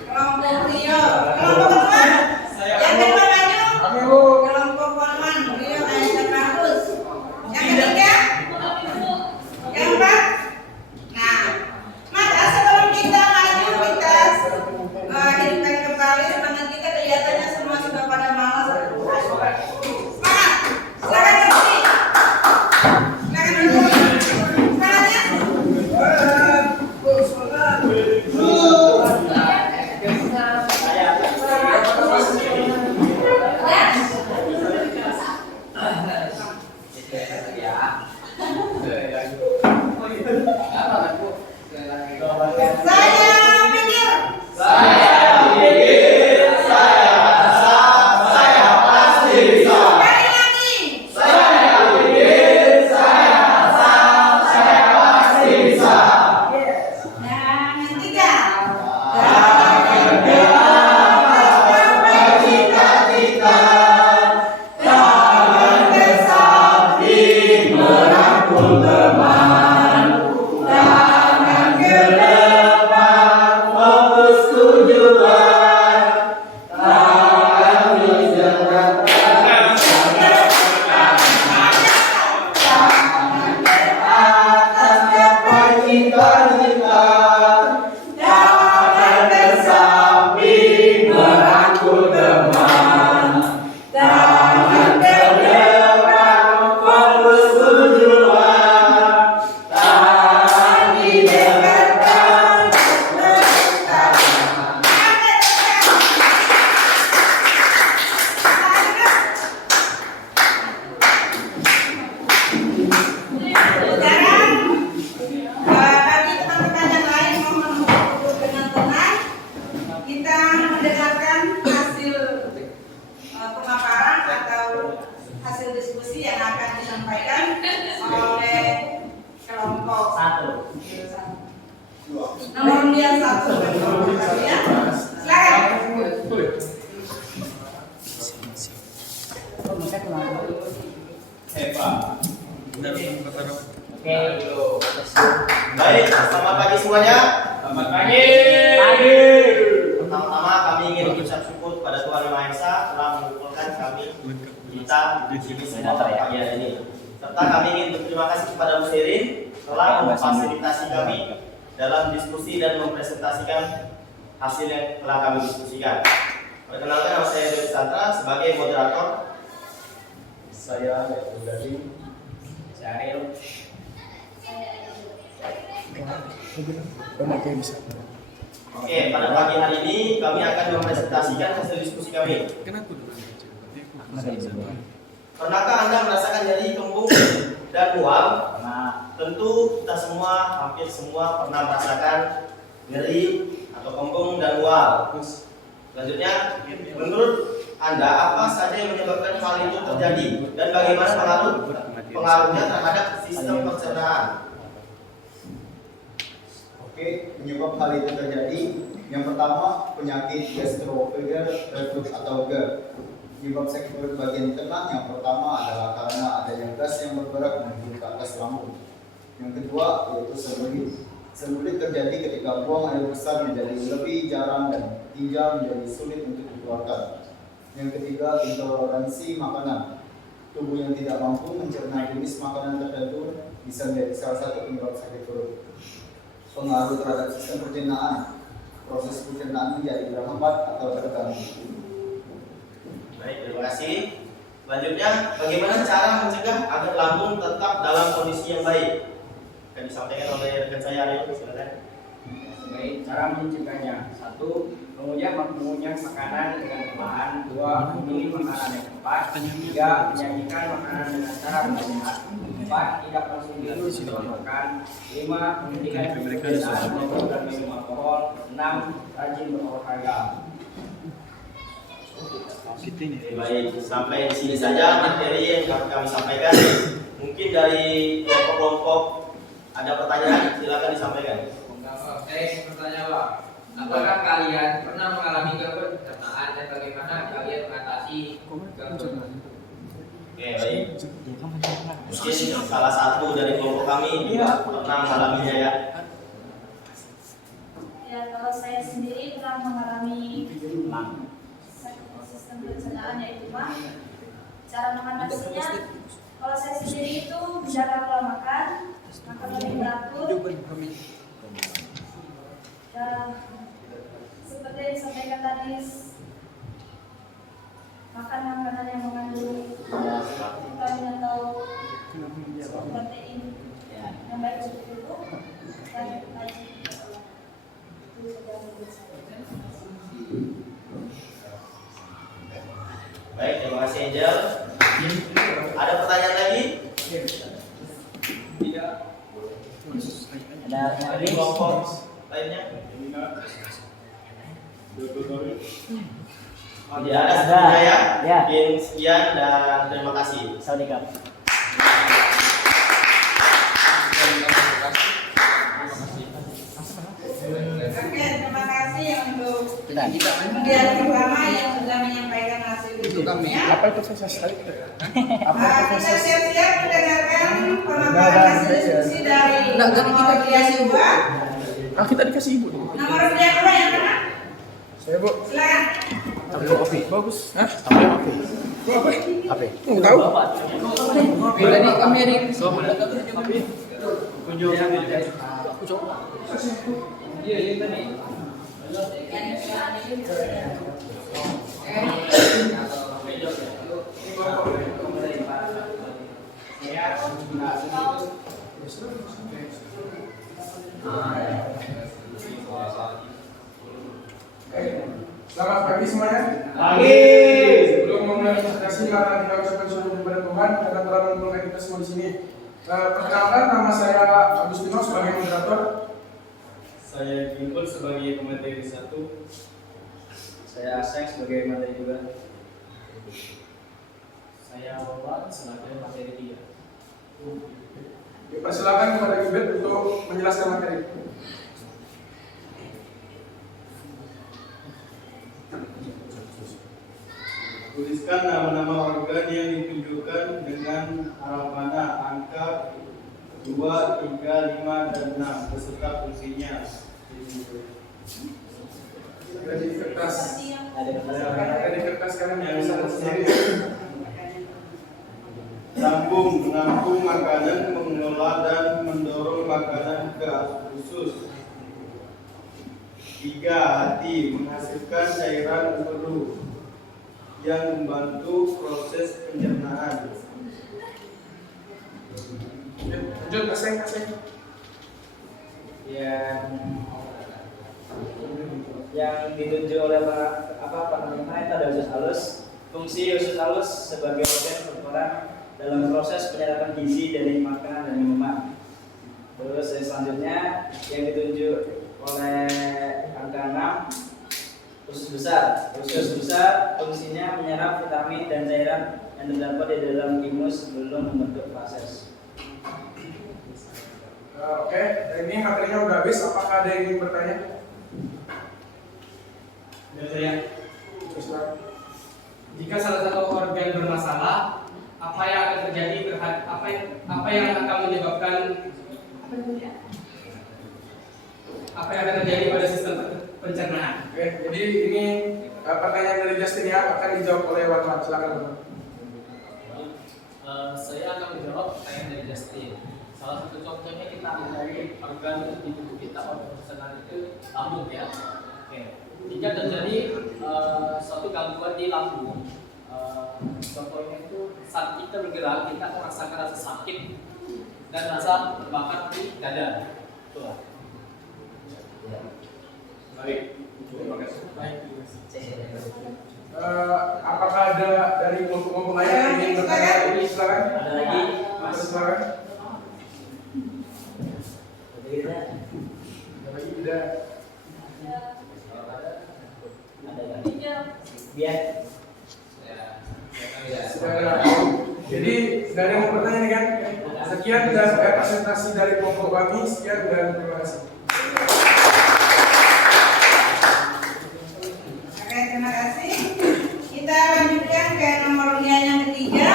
Kelompok Rio. Kelompok kedua? Yang kedua maju? Kelompok Polman, Rio, Aisyah, Markus. Yang ketiga? Keempat? Nah, maka sebelum kita maju, kita hidupkan kembali semangat kita. Kelihatannya semua sudah pada malas. Semangat! Silakan berdiri. Silakan berdiri. Semangatnya. Saya pikir. Sekali lagi. Dan yang ketiga. Sekarang bagi teman-teman yang lain mohon untuk duduk dengan tenang. Kita mendengarkan hasil pemaparan atau hasil diskusi yang akan disampaikan oleh kelompok nomor undian 1 dan kelompok kalian. Silakan. Hebat. Baik, selamat pagi semuanya. Selamat pagi. Pertama-tama kami ingin mengucap syukur pada Tuhan Yang Maha Esa telah mengumpulkan kita di sini semua pada pagi hari ini. Serta kami ingin berterima kasih kepada Bu Sirin telah memfasilitasi kami dalam diskusi dan mempresentasikan hasil yang telah kami diskusikan. Perkenalkan, nama saya Dodi Santra sebagai moderator. Saya Yatul Dadi. Syaril. Oke, pada pagi hari ini kami akan mempresentasikan hasil diskusi kami. Pernahkah Anda merasakan nyeri kembung dan mual? Nah, tentu kita semua, hampir semua pernah merasakan nyeri atau kembung dan mual. Selanjutnya, menurut Anda apa saja yang menyebabkan hal itu terjadi dan bagaimana pengaruhnya terhadap sistem pencernaan? Oke, penyebab hal itu terjadi. Yang pertama, penyakit gastroesophageal reflux atau GERD. Penyebab sakit perut bagian tengah yang pertama adalah karena adanya gas yang bergerak menuju ke atas lambung. Yang kedua yaitu selulit. Selulit terjadi ketika buang air besar menjadi lebih jarang dan tinja menjadi sulit untuk dikeluarkan. Yang ketiga, intoleransi makanan. Tubuh yang tidak mampu mencerna jenis makanan tertentu bisa menjadi salah satu penyebab sakit perut. Pengaruh terhadap sistem pencernaan. Proses pencernaan menjadi terhambat atau terganggu. Baik, terima kasih. Selanjutnya, bagaimana cara mencegah agar lambung tetap dalam kondisi yang baik? Akan disampaikan oleh rekan saya Aryo, silakan. Baik, cara mencegahnya. 1. Mengunyah makanan dengan perlahan. 2. Memilih makanan yang tepat. 3. Menyajikan makanan dengan cara bersehat. 4. Tidak langsung dilalui sebelum makan. 5. Menghentikan kebiasaan merokok dan minum alkohol. 6. Rajin berolahraga. Baik, sampai di sini saja materi yang dapat kami sampaikan. Mungkin dari kelompok-kelompok ada pertanyaan, silakan disampaikan. Pertanyaan Pak, apakah kalian pernah mengalami gangguan pencernaan dan bagaimana kalian mengatasi gangguan? Oke, baik. Mungkin salah satu dari kelompok kami juga pernah mengalaminya ya. Ya, kalau saya sendiri pernah mengalami sistem pencernaan yaitu cara mengatasinya. Kalau saya sendiri itu menjaga pola makan lebih teratur. Seperti yang disampaikan tadi, makan makanan yang mengandung vitamin atau protein yang baik untuk tubuh dan rajin. Baik, terima kasih Angel. Ada pertanyaan lagi? Tidak. Ada dari kelompok lainnya? Tidak ada sebenarnya ya. Mungkin sekian dan terima kasih. Oke, terima kasih untuk kemudian pertama yang sudah menyampaikan hasil diskusinya. Apa itu saya sekali? Kita siap-siap mendengarkan pemaparan hasil diskusi dari nomor pilihan 2. Kita dikasih ibu. Nomor pilihan 2 yang mana? Saya bu. Silakan. Kopi. Bagus. Hah? Kopi. Apa? Nggak tahu. Tadi kami ada iya tadi. Selamat pagi semuanya. Pagi. Sebelum memulai presentasi, mari kita ucapkan syukur kepada Tuhan karena telah mengumpulkan kita semua di sini. Perkenalkan, nama saya Agustino sebagai moderator. Saya Gimpul sebagai pemateri 1. Saya Aseng sebagai materi 2. Saya Wawan sebagai materi 3. Persilakan kepada Gibet untuk menjelaskan materi. Tuliskan nama-nama organ yang ditunjukkan dengan arah panah angka 2, 3, 5, dan 6 beserta fungsinya. Ada di kertas. Ada di kertas kan yang bisa sendiri. Lambung menampung makanan, mengelola dan mendorong makanan ke usus. 3. Hati menghasilkan cairan perut yang membantu proses pencernaan. Lanjut, kasih. Yang ditunjuk oleh pemerintah itu ada usus halus. Fungsi usus halus sebagai organ berperan dalam proses penyerapan gizi dari makanan dan minuman. Terus selanjutnya yang ditunjuk oleh angka 6, usus besar. Usus besar fungsinya menyerap vitamin dan cairan yang terdapat di dalam timus sebelum membentuk feses. Oke, ini materinya udah habis. Apakah ada yang ingin bertanya? Saya. Jika salah satu organ bermasalah, apa yang akan terjadi apa yang akan menyebabkan apa yang akan terjadi pada sistem pencernaan? Oke, jadi ini pertanyaan dari Justin ya, akan dijawab oleh Watwan. Silakan. Saya akan menjawab pertanyaan dari Justin. Salah satu contohnya kita dari organ di tubuh kita, organ pencernaan itu lambung ya. Oke. Jika terjadi suatu gangguan di lambung, contohnya itu saat kita bergerak kita akan merasakan rasa sakit dan rasa terbakar di dada. Betul. Baik. Terima kasih. Apakah ada dari kelompok lain yang ingin bertanya? Silakan. Ada lagi? Mas, silakan. Ada lagi? Tidak. Ada lagi? Biar. Jadi sudah ada yang mau bertanya nih kan? Sekian dan presentasi dari kelompok kami. Sekian dan terima kasih. Oke, terima kasih. Kita lanjutkan ke nomor undian yang ketiga.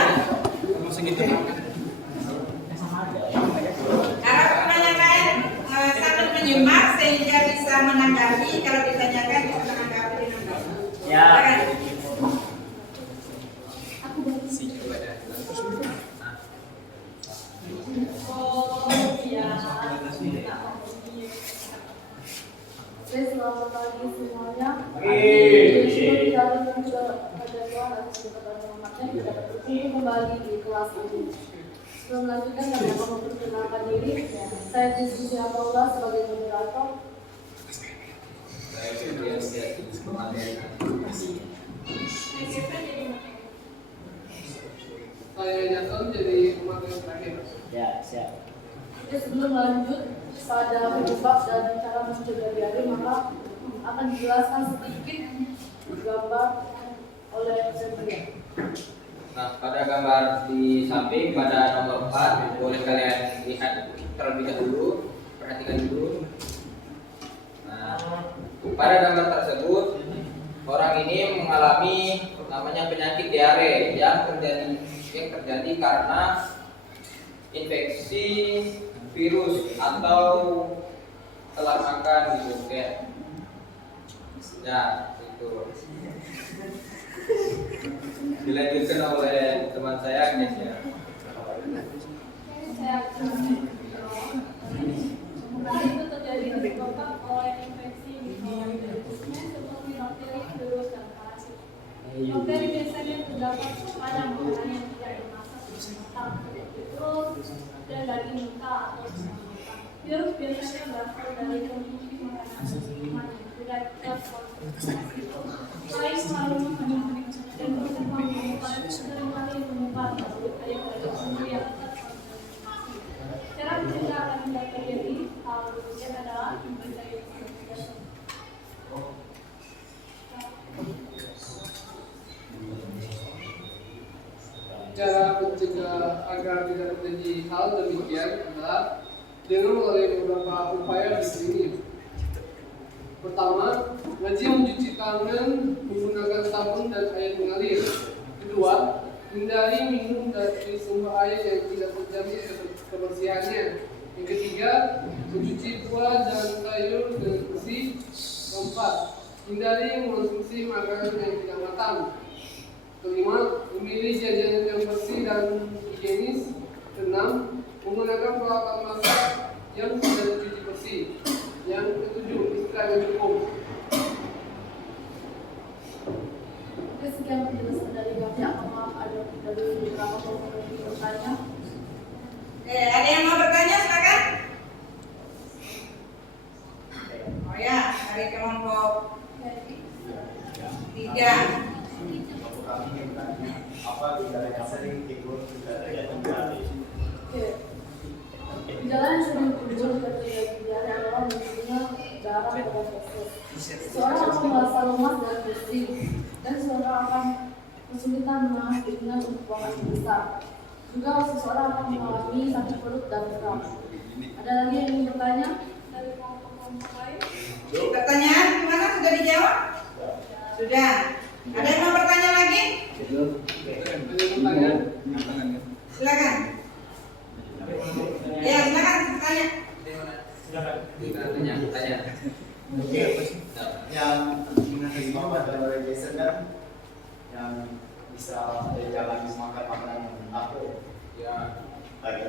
Harap menanyakan sangat menyimak sehingga bisa menanggapi. Kalau ditanyakan bisa menanggapi dengan baik. Ya. Selamat pagi semuanya. Pagi. Kita berkumpul kembali di kelas ini. Sebelum melanjutkan, kami akan memperkenalkan diri. Saya Rizky Paula sebagai moderator. Saya Jason jadi pemateri terakhir. Ya, siap. Jadi sebelum lanjut pada penyebab dan cara mencegah diare, maka akan dijelaskan sedikit gambar oleh Sylvia. Nah, pada gambar di samping pada nomor 4 boleh kalian lihat terlebih dahulu, perhatikan dulu. Nah, pada gambar tersebut orang ini mengalami namanya penyakit diare yang terjadi karena infeksi virus atau telah makan gitu kayak. Ya, itu. Dilanjutkan oleh teman saya Agnes ya. Hal itu terjadi disebabkan oleh infeksi mikroorganisme seperti bakteri, virus, dan parasit. Bakteri biasanya terdapat pada makanan yang tidak dimasak dengan matang, seperti terus dan daging mentah atau setengah matang. Virus biasanya berasal dari konsumsi makanan minuman yang tidak terkontaminasi. Selain melalui makanan dan proses pembuatan, seringkali menyebabkan bakteri dari sumber yang terkontaminasi. Cara mencegah akan tidak terjadi hal berikutnya adalah mempercayai investigasi. Cara mencegah agar tidak terjadi hal demikian adalah dengan melalui beberapa upaya di sini. Pertama, wajib mencuci tangan menggunakan sabun dan air mengalir. Kedua, hindari minum dari sumber air yang tidak terjamin kebersihannya. Yang ketiga, mencuci buah dan sayur dengan bersih. Keempat, hindari mengonsumsi makanan yang tidak matang. Kelima, memilih jajanan yang bersih dan higienis. Keenam, menggunakan peralatan masak yang sudah dicuci bersih. Yang ketujuh, istirahat yang cukup. Sekian penjelasan dari kami. Apakah ada dari beberapa pemerintah yang bertanya? Oke, ada yang mau bertanya silakan. Oh ya, dari kelompok 3. Kami bertanya apa gejala yang sering timbul pada diare? Gejala yang sering timbul pada diare adalah munculnya darah pada feses. Seseorang akan merasa lemas dan pusing, dan seseorang akan kesulitan menahan keinginan untuk buang air besar. Juga seseorang akan mengalami sakit perut dan demam. Ada lagi yang ingin bertanya dari kelompok lain? Pertanyaan gimana? Sudah dijawab? Sudah. Ada yang mau bertanya lagi? Silakan. Ya, silakan bertanya. Tanya. Yang mengenai adalah radiation kan yang bisa jangan makan makanan yang mentah tuh. Ya, bagi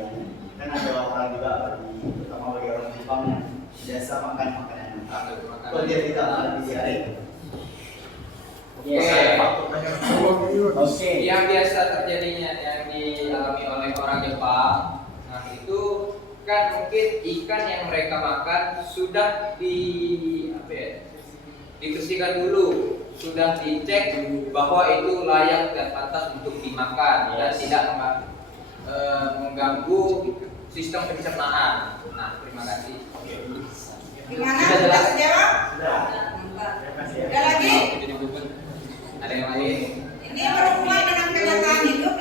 kan ada orang juga terutama bagi orang Jepang yang biasa makan makanan yang mentah. Kalau dia tidak ada diare. Oke. Yang biasa terjadinya yang dialami oleh orang Jepang, nah itu kan mungkin ikan yang mereka makan sudah dibersihkan dulu, sudah dicek bahwa itu layak dan pantas untuk dimakan dan tidak mengganggu sistem pencernaan. Nah, terima kasih. Gimana? Sudah terjawab? Sudah. Ada lagi? Ada yang lain? Ini berhubungan dengan kenyataan hidup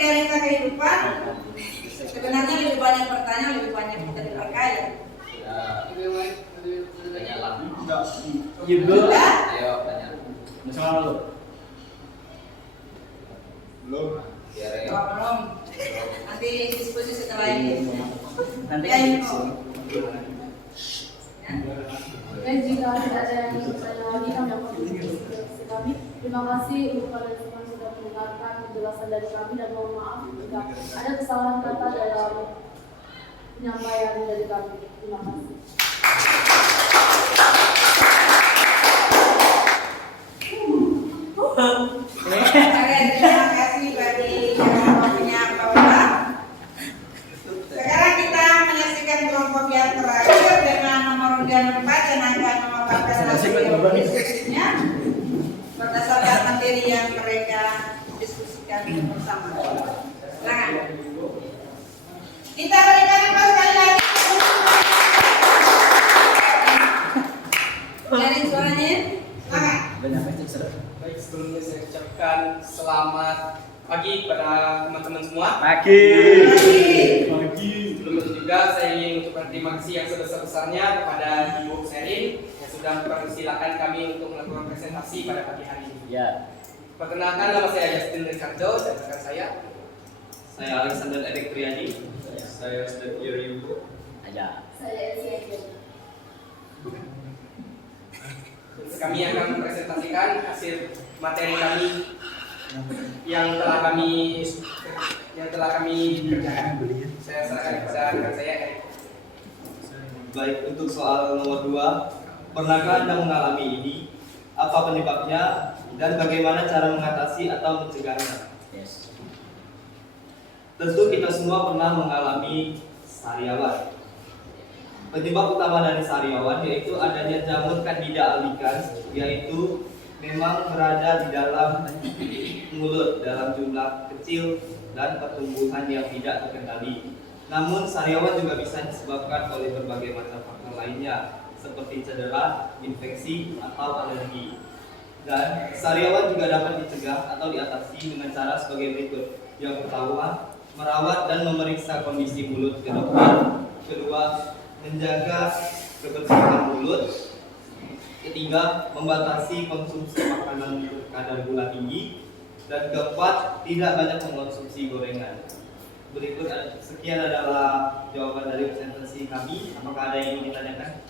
banyak bertanya, lebih banyak kita diperkaya. Sudah? Ayo tanya. Masalah lo. Belum. Jawab belum? Nanti diskusi setelah ini. Nanti Ya, ini. Dan jika tidak ada yang ingin bertanya lagi, kami akan diskusi kami. Terima kasih untuk kalian semua yang sudah mendengarkan penjelasan dari kami dan mohon maaf jika ada kesalahan kata dalam penyampaian dari kami. Terima kasih. Oke, terima kasih bagi yang punya Bapak. Sekarang kita menyaksikan kelompok yang terakhir dengan nomor undian 4 yang akan memaparkan hasil diskusinya berdasarkan materi yang mereka diskusikan bersama. Silakan. Kita berikan aplaus sekali lagi. Dari suaranya, silakan. Baik, sebelumnya saya ucapkan selamat pagi pada teman-teman semua. Pagi. Sebelum itu juga saya ingin mengucapkan terima kasih yang sebesar-besarnya kepada Ibu Sherin yang sudah mempersilahkan kami untuk melakukan presentasi pada pagi hari ini. Ya. Perkenalkan, nama saya Justin Ricardo dan rekan saya Alexander Erik Priadi. Saya Ustaz Yuribu. Aja. Saya Elsie. Kami akan mempresentasikan hasil materi kami yang telah kami kerjakan. Saya serahkan kepada rekan saya Erik. Baik, untuk soal nomor 2, pernahkah Anda mengalami ini? Apa penyebabnya dan bagaimana cara mengatasi atau mencegahnya? Yes. Tentu kita semua pernah mengalami sariawan. Penyebab utama dari sariawan yaitu adanya jamur Candida albicans, yaitu memang berada di dalam mulut dalam jumlah kecil dan pertumbuhan yang tidak terkendali. Namun sariawan juga bisa disebabkan oleh berbagai macam faktor lainnya seperti cedera, infeksi, atau alergi. Dan sariawan juga dapat dicegah atau diatasi dengan cara sebagai berikut. Yang pertama, merawat dan memeriksa kondisi mulut ke dokter. Kedua, menjaga kebersihan mulut. Ketiga, membatasi konsumsi makanan berkadar gula tinggi. Dan keempat, tidak banyak mengkonsumsi gorengan. Berikut sekian adalah jawaban dari presentasi kami. Apakah ada yang ingin ditanyakan?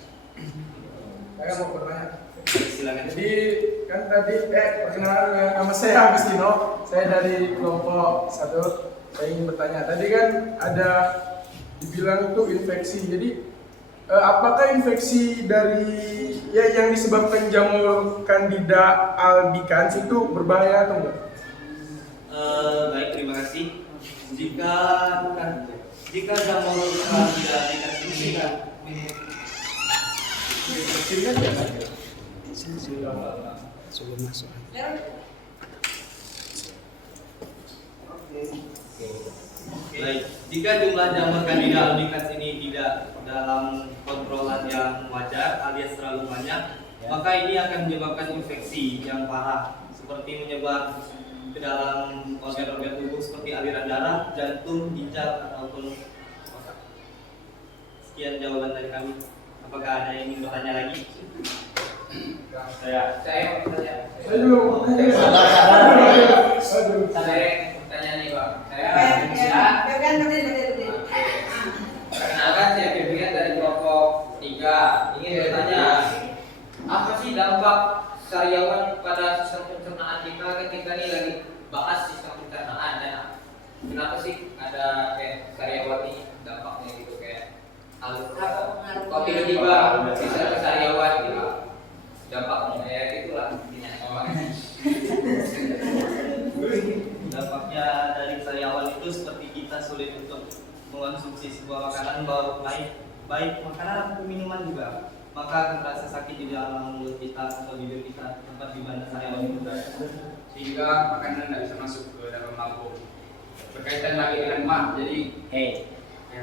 Saya mau bertanya. Silakan. Jadi kan tadi perkenalan nama saya Agustino. Saya dari kelompok 1. Saya ingin bertanya. Tadi kan ada dibilang itu infeksi. Jadi apakah infeksi dari yang disebabkan jamur Candida albicans itu berbahaya atau enggak? Baik, terima kasih. Jika jamur Candida albicans ini sebelum masuk. Baik, jika jumlah jamur Candida albicans ini tidak dalam kontrolan yang wajar alias terlalu banyak, maka ini akan menyebabkan infeksi yang parah seperti menyebar ke dalam organ-organ tubuh seperti aliran darah, jantung, ginjal, ataupun otak. Sekian jawaban dari kami. Apakah ada yang ingin bertanya lagi? Saya bertanya. Saya juga mau bertanya. Saya bertanya nih Bang. Saya perkenalkan saya Febrian dari kelompok 3. Ingin bertanya, apa sih dampak sariawan pada sistem pencernaan kita ketika ini lagi bahas sistem pencernaan dan kenapa sih ada kayak sariawan ini dampaknya gitu kayak kok tiba-tiba bisa ke sariawan gitu dampaknya ya itulah intinya. Dampaknya dari sariawan itu seperti kita sulit untuk mengonsumsi sebuah makanan baik makanan atau minuman juga, maka akan terasa sakit di dalam mulut kita atau bibir kita tempat di mana sariawan itu berada, Sehingga makanan tidak bisa masuk ke dalam lambung. Berkaitan lagi dengan mah, jadi ya,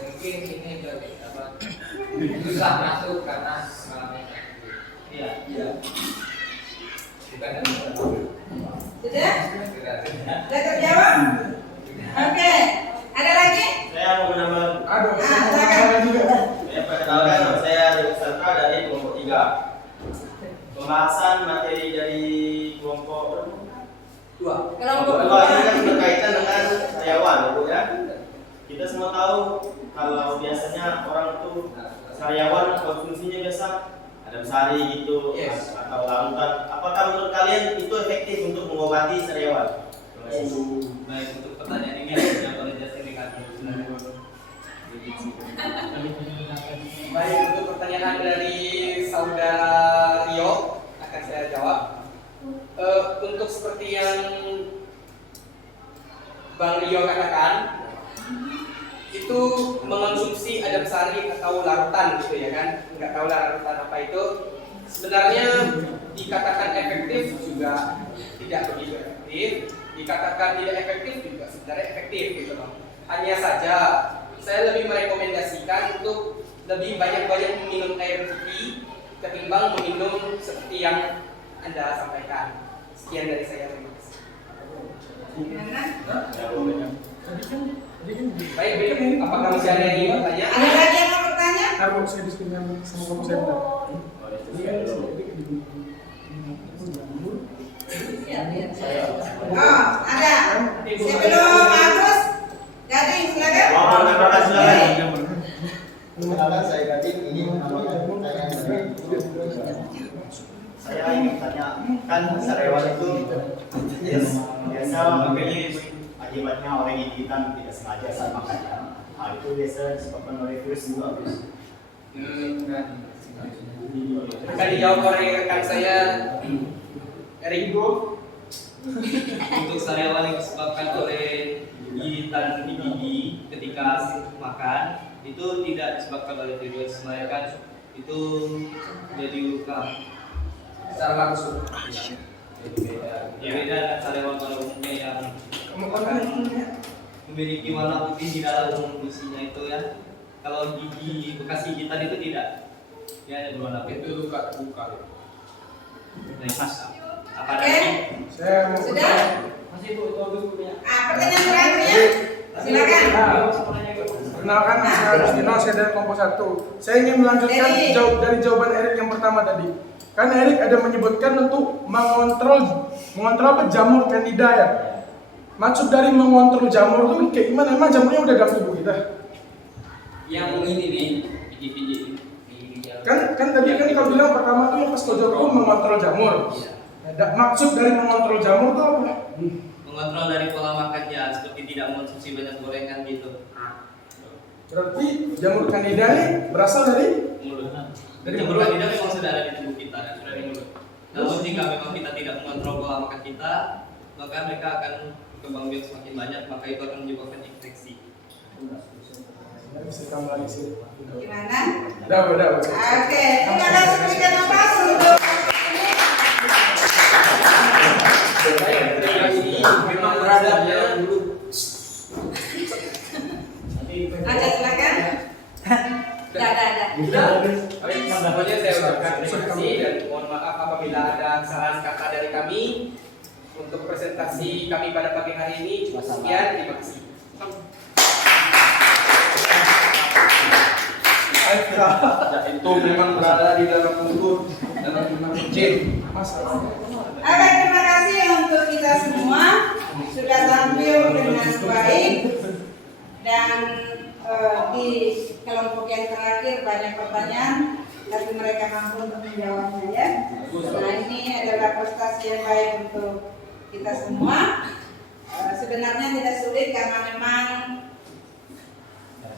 mungkin ini susah masuk karena iya. bukan Sudah? Sudah terjawab? Oke. Ada lagi? Saya mau Aduh, silakan. juga. Saya perkenalkan, saya Dewi Satra dari kelompok 3. Pembahasan materi dari kelompok 2. Kelompok Kedua ini kan berkaitan dengan karyawan, Bu ya. Kita semua tahu kalau biasanya orang itu karyawan konsumsinya biasa ada besari gitu atau larutan. Apakah menurut kalian itu efektif untuk mengobati karyawan? Terima kasih. Baik, untuk pertanyaan ini yang boleh Justin dikasih. Baik, untuk pertanyaan dari saudara Rio akan saya jawab. Untuk seperti yang Bang Rio katakan, itu mengonsumsi adab sari atau larutan gitu ya kan? Nggak tahu larutan apa itu. Sebenarnya dikatakan efektif juga tidak begitu efektif. Dikatakan tidak efektif juga sebenarnya efektif gitu loh. Hanya saja saya lebih merekomendasikan untuk lebih banyak-banyak minum air putih ketimbang meminum seperti yang Anda sampaikan. Sekian dari saya, terima kasih. Baik, apakah masih ada yang ingin bertanya? Ada lagi yang mau bertanya? Harus saya diskusi sama kamu saya bentar. Oh, ada. Sebelum Agus, Gading silakan. Terima kasih. Perkenalkan saya Gading, ini menambahkan pertanyaan dari saya ingin tanya, kan karyawan itu biasa akibatnya orang yang hitam tidak sengaja saat makannya. Hal itu biasa disebabkan oleh virus juga. Akan dijawab oleh rekan saya, Erik Bro. Untuk karyawan yang disebabkan oleh gigitan di gigi ketika makan itu tidak disebabkan oleh virus, melainkan itu jadi luka Secara langsung. beda dengan karyawan pada umumnya yang memiliki warna putih di dalam gusinya itu ya. Kalau gigi bekas gigitan itu tidak, dia hanya berwarna putih. Itu luka terbuka. Apa lagi? Saya mau Sudah? Masih Bu, itu Agus punya. Pertanyaan terakhir ya. Silakan. Perkenalkan, saya Agustino, saya dari kelompok 1. Saya ingin melanjutkan dari jawaban Erik yang pertama tadi. Kan Erik ada menyebutkan untuk mengontrol apa jamur candida ya. Maksud dari mengontrol jamur itu kayak gimana? Emang jamurnya udah dalam tubuh kita? Yang ini nih, biji-biji. Kan tadi kan kau bilang pertama tuh yang pas kau jawab mengontrol jamur. Maksud dari mengontrol jamur itu apa? Mengontrol dari pola makannya, seperti tidak mengonsumsi banyak gorengan gitu. Berarti jamur candida ini berasal dari Mulut. Dari Jamur mulut. candida memang sudah ada di tubuh kita, sudah di mulut. Namun jika memang kita tidak mengontrol pola makan kita, maka mereka akan kembang biak semakin banyak, maka itu akan menyebabkan infeksi. Bisa tambah lagi sih. Gimana? Udah. Oke, kita akan berikan nafas untuk Memang beradabnya dulu. ada silakan. Ada. Baik, semuanya saya ucapkan terima kasih dan mohon maaf apabila ada kesalahan kata dari kami. Untuk presentasi kami pada pagi hari ini cukup sekian, terima kasih. Itu memang berada di dalam kultur dalam jin. Oke, terima kasih untuk kita semua sudah tampil dengan baik dan di kelompok yang terakhir banyak pertanyaan tapi mereka mampu untuk menjawabnya ya. Nah ini adalah prestasi yang baik untuk kita semua. Sebenarnya tidak sulit karena memang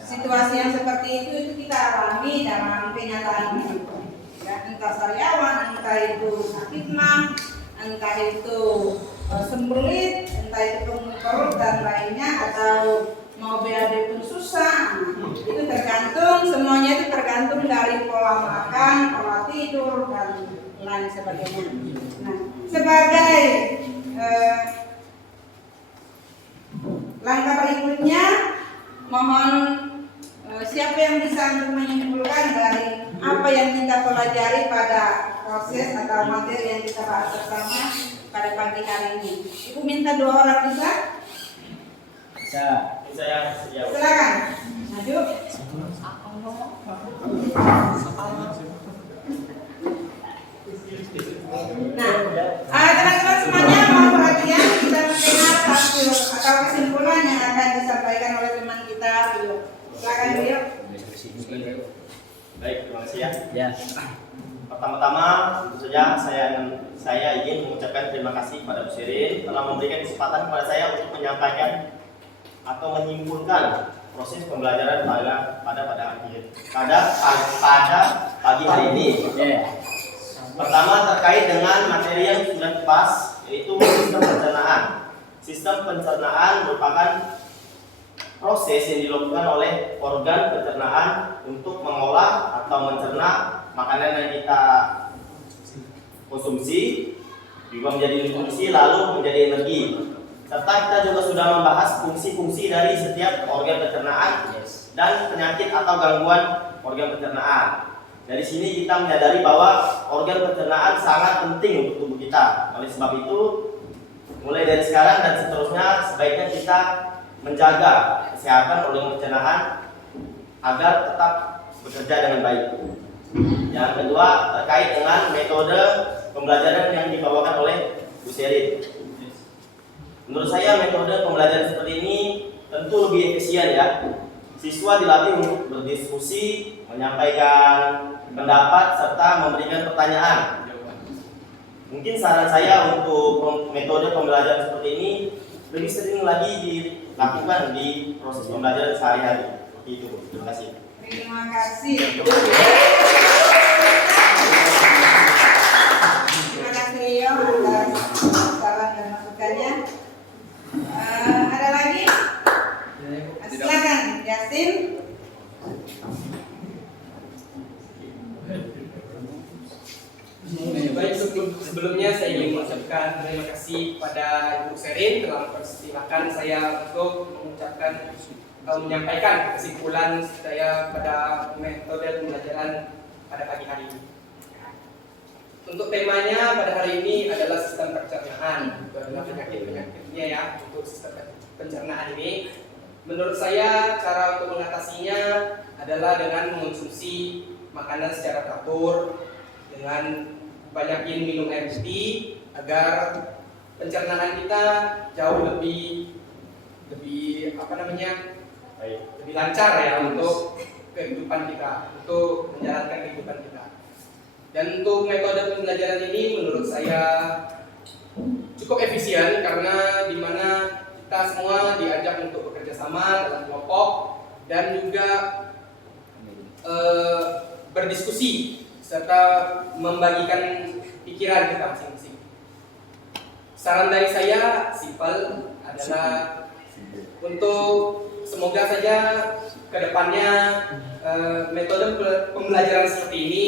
situasi yang seperti itu kita alami dalam kenyataan hidup. Ya, entah sariawan, entah itu sakit mah, entah itu sembelit, entah itu perut dan lainnya, atau mau BAB pun susah. Itu tergantung, semuanya itu tergantung dari pola makan, pola tidur dan lain sebagainya. Nah, sebagai langkah berikutnya, mohon siapa yang bisa untuk menyimpulkan dari apa yang kita pelajari pada proses atau materi yang kita bahas bersama pada pagi hari ini. Ibu minta 2 orang bisa? Bisa yang Silakan. Maju. Nah, teman-teman semuanya mohon perhatian, kita mendengar hasil atau kesimpulan yang akan disampaikan oleh teman kita, Rio. Silakan Rio. Baik, terima kasih ya. Pertama-tama tentu saja saya ingin mengucapkan terima kasih kepada Bu Sherin telah memberikan kesempatan kepada saya untuk menyampaikan atau menyimpulkan proses pembelajaran pada pagi hari ini. Pertama terkait dengan materi yang sudah dibahas, yaitu sistem pencernaan. Sistem pencernaan merupakan proses yang dilakukan oleh organ pencernaan untuk mengolah atau mencerna makanan yang kita konsumsi juga menjadi fungsi lalu menjadi energi. Serta kita juga sudah membahas fungsi-fungsi dari setiap organ pencernaan dan penyakit atau gangguan organ pencernaan. Dari sini kita menyadari bahwa organ pencernaan sangat penting untuk tubuh kita. Oleh sebab itu, mulai dari sekarang dan seterusnya sebaiknya kita menjaga kesehatan organ pencernaan agar tetap bekerja dengan baik. Yang kedua terkait dengan metode pembelajaran yang dibawakan oleh Bu Sherin. Menurut saya metode pembelajaran seperti ini tentu lebih efisien ya. Siswa dilatih untuk berdiskusi, menyampaikan pendapat serta memberikan pertanyaan. Mungkin saran saya untuk metode pembelajaran seperti ini lebih sering lagi dilakukan di proses pembelajaran sehari-hari. Itu, terima kasih. Terima kasih. Terima kasih Rio atas saran dan masukannya. Ada lagi? Silakan, Justin. Baik, sebelumnya saya ingin mengucapkan terima kasih kepada Ibu Sherin telah mempersilahkan saya untuk menyampaikan kesimpulan saya pada metode pembelajaran pada pagi hari ini. Untuk temanya pada hari ini adalah sistem pencernaan, adalah penyakit-penyakitnya ya untuk sistem pencernaan ini. Menurut saya cara untuk mengatasinya adalah dengan mengonsumsi makanan secara teratur, dengan banyakin minum air putih agar pencernaan kita jauh lebih lebih lancar ya untuk kehidupan kita, untuk menjalankan kehidupan kita. Dan untuk metode pembelajaran ini menurut saya cukup efisien karena dimana kita semua diajak untuk bekerja sama dalam kelompok dan juga berdiskusi serta membagikan pikiran kita masing-masing. Saran dari saya simpel adalah untuk semoga saja kedepannya metode pembelajaran seperti ini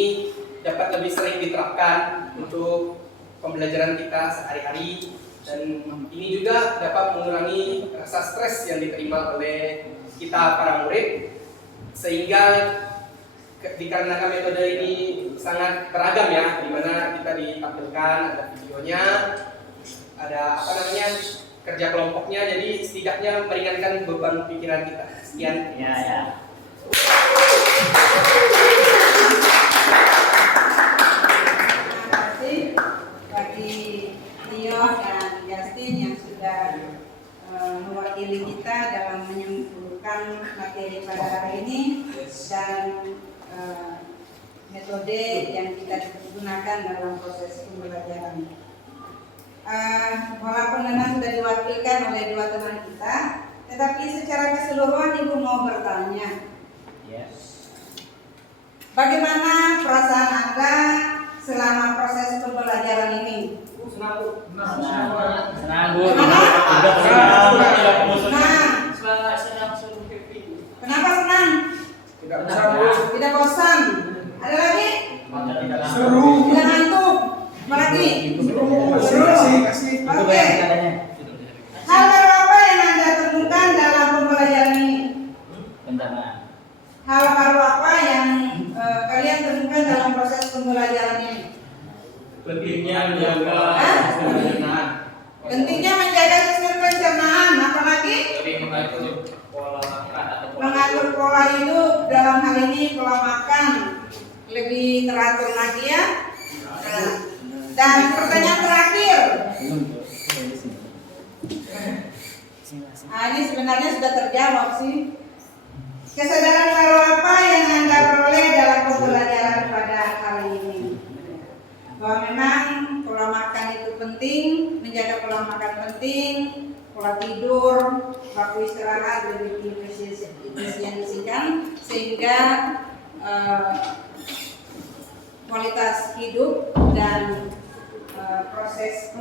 dapat lebih sering diterapkan untuk pembelajaran kita sehari-hari, dan ini juga dapat mengurangi rasa stres yang diterima oleh kita para murid, sehingga dikarenakan metode ini sangat beragam ya, di mana kita ditampilkan ada videonya, ada kerja kelompoknya, jadi setidaknya meringankan beban pikiran kita. Sekian. Ya. Terima kasih bagi Rio dan Justin yang sudah mewakili kita dalam menyimpulkan materi pada hari ini dan metode yang kita gunakan dalam proses pembelajaran. Walaupun memang sudah diwakilkan oleh dua teman kita, tetapi secara keseluruhan Ibu mau bertanya, bagaimana perasaan Anda selama proses pembelajaran ini? Senang, Bu. Kenapa senang? Tidak bosan. Tidak bosan. Ada lagi? Seru. Tidak ngantuk. Apa lagi? Kasih. Oke. Hal baru apa yang Anda temukan dalam pembelajaran ini? Hal baru apa yang kalian temukan dalam proses pembelajaran ini? Pentingnya menjaga pencernaan. Pentingnya menjaga sistem pencernaan. Apalagi Lebih mengatur pola makan atau mengatur pola ini pola makan lebih teratur lagi ya. Nah, dan pertanyaan terakhir. Nah, ini sebenarnya sudah terjawab sih. Kesadaran baru apa yang Anda peroleh dalam pembelajaran pada hari ini? Bahwa memang pola makan itu penting, menjaga pola makan penting, pola tidur, waktu istirahat lebih diefisiensikan sehingga kualitas hidup dan proses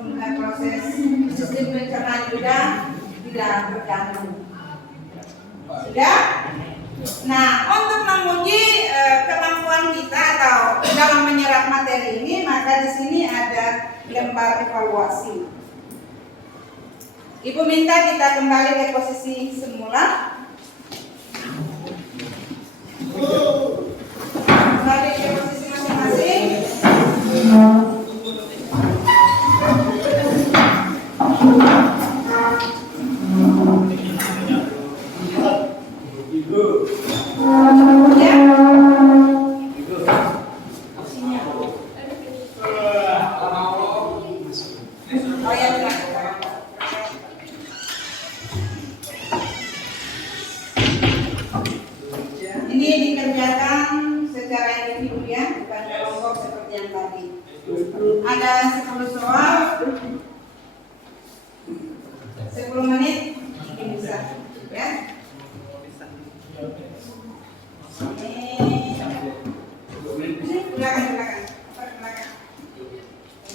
sistem pencernaan juga tidak terganggu. Sudah? Nah, untuk menguji kemampuan kita atau dalam menyerap materi ini, maka di sini ada lembar evaluasi. Ibu minta kita kembali ke posisi semula. Kembali ke posisi masing-masing. Ini dikerjakan secara individu ya, bukan kelompok seperti yang tadi. Ada 10 soal, 10 menit, mungkin bisa ya. Ini belakang.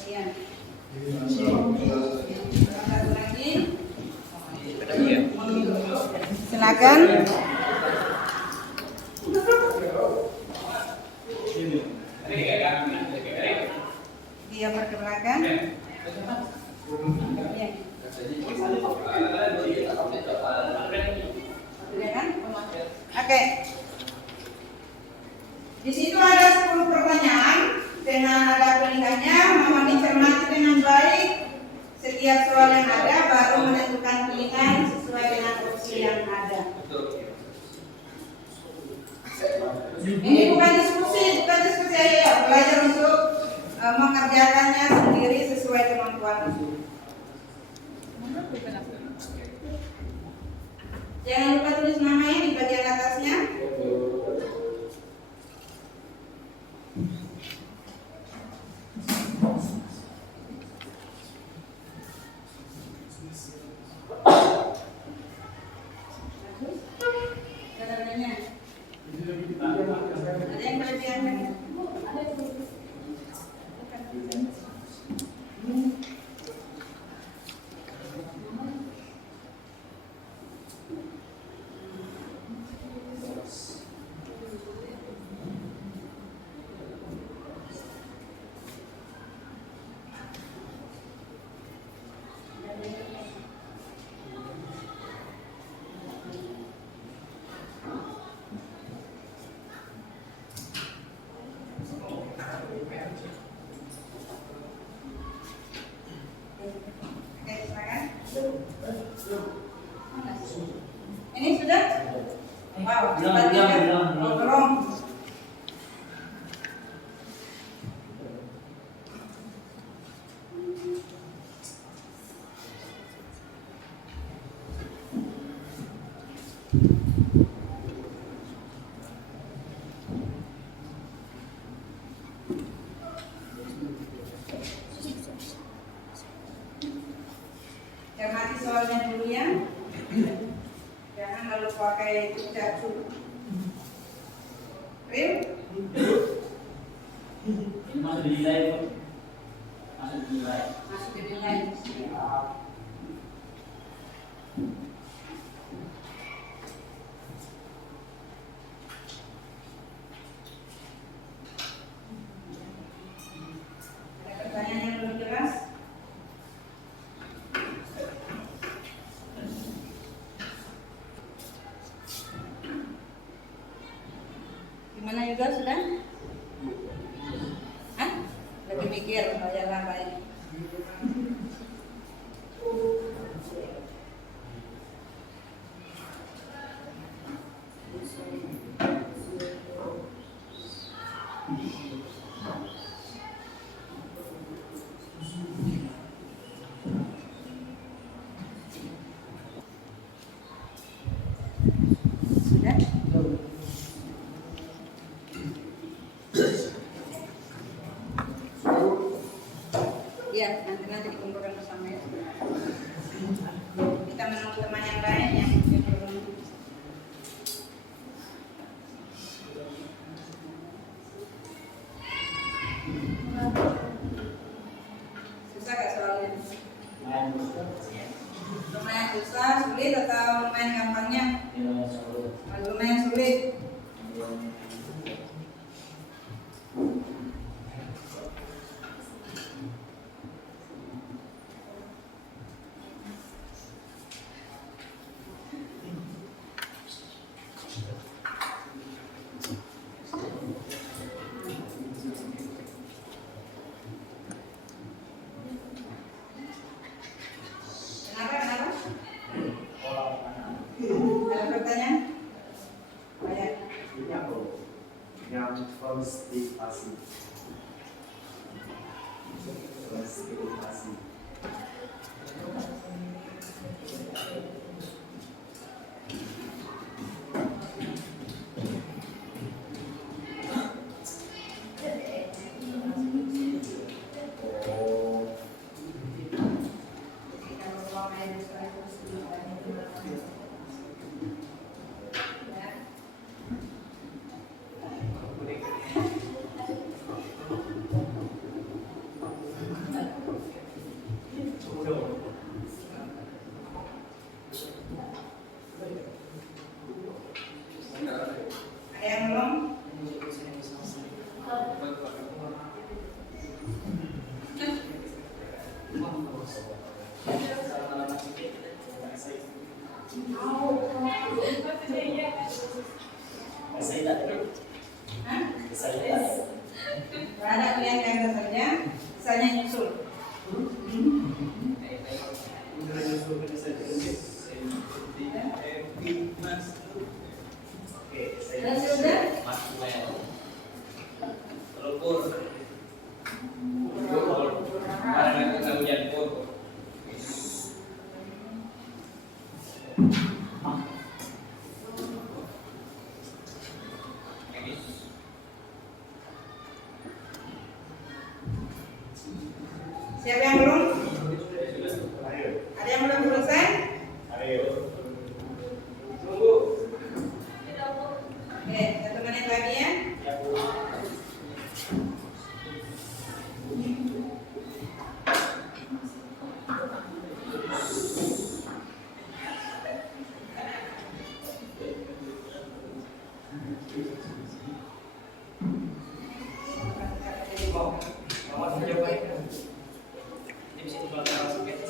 Kemudian satu lagi. Silakan. Dia ke belakang. Oke. Di situ ada 10 pertanyaan dengan ada pilihannya, mohon dicermati dengan baik setiap soal yang ada baru menentukan pilihan sesuai dengan opsi yang ada. Ini bukan diskusi ya, belajar untuk mengerjakannya sendiri sesuai kemampuan. Jangan lupa tulis namanya di bagian atasnya. Ada yang kelebihan kan? Ini sudah? Wow, belum. Cermati soalnya dulu ya. Jangan lalu pakai cap dulu. Real? Masuk di nilai. Masuk ke nilai. Ada pertanyaan yang belum jelas? Gimana juga sudah? Hah? Lagi mikir, jangan baik. Sudah? Iya, nanti dikumpulkan bersama ya. Kita menunggu teman yang lain yang belum. Susah gak soalnya? Lumayan susah, sulit atau lumayan gampangnya? Lumayan sulit. Kenapa? Ada pertanyaan? Banyak. Yang konstipasi. Ada yang belum? Hah? Ada kelihatan saja, misalnya nyusul. Dan sudah? Telur. Karena kita hujan pur. Siapa yang belum? Ada yang belum selesai? Tunggu. Oke, 1 menit lagi ya.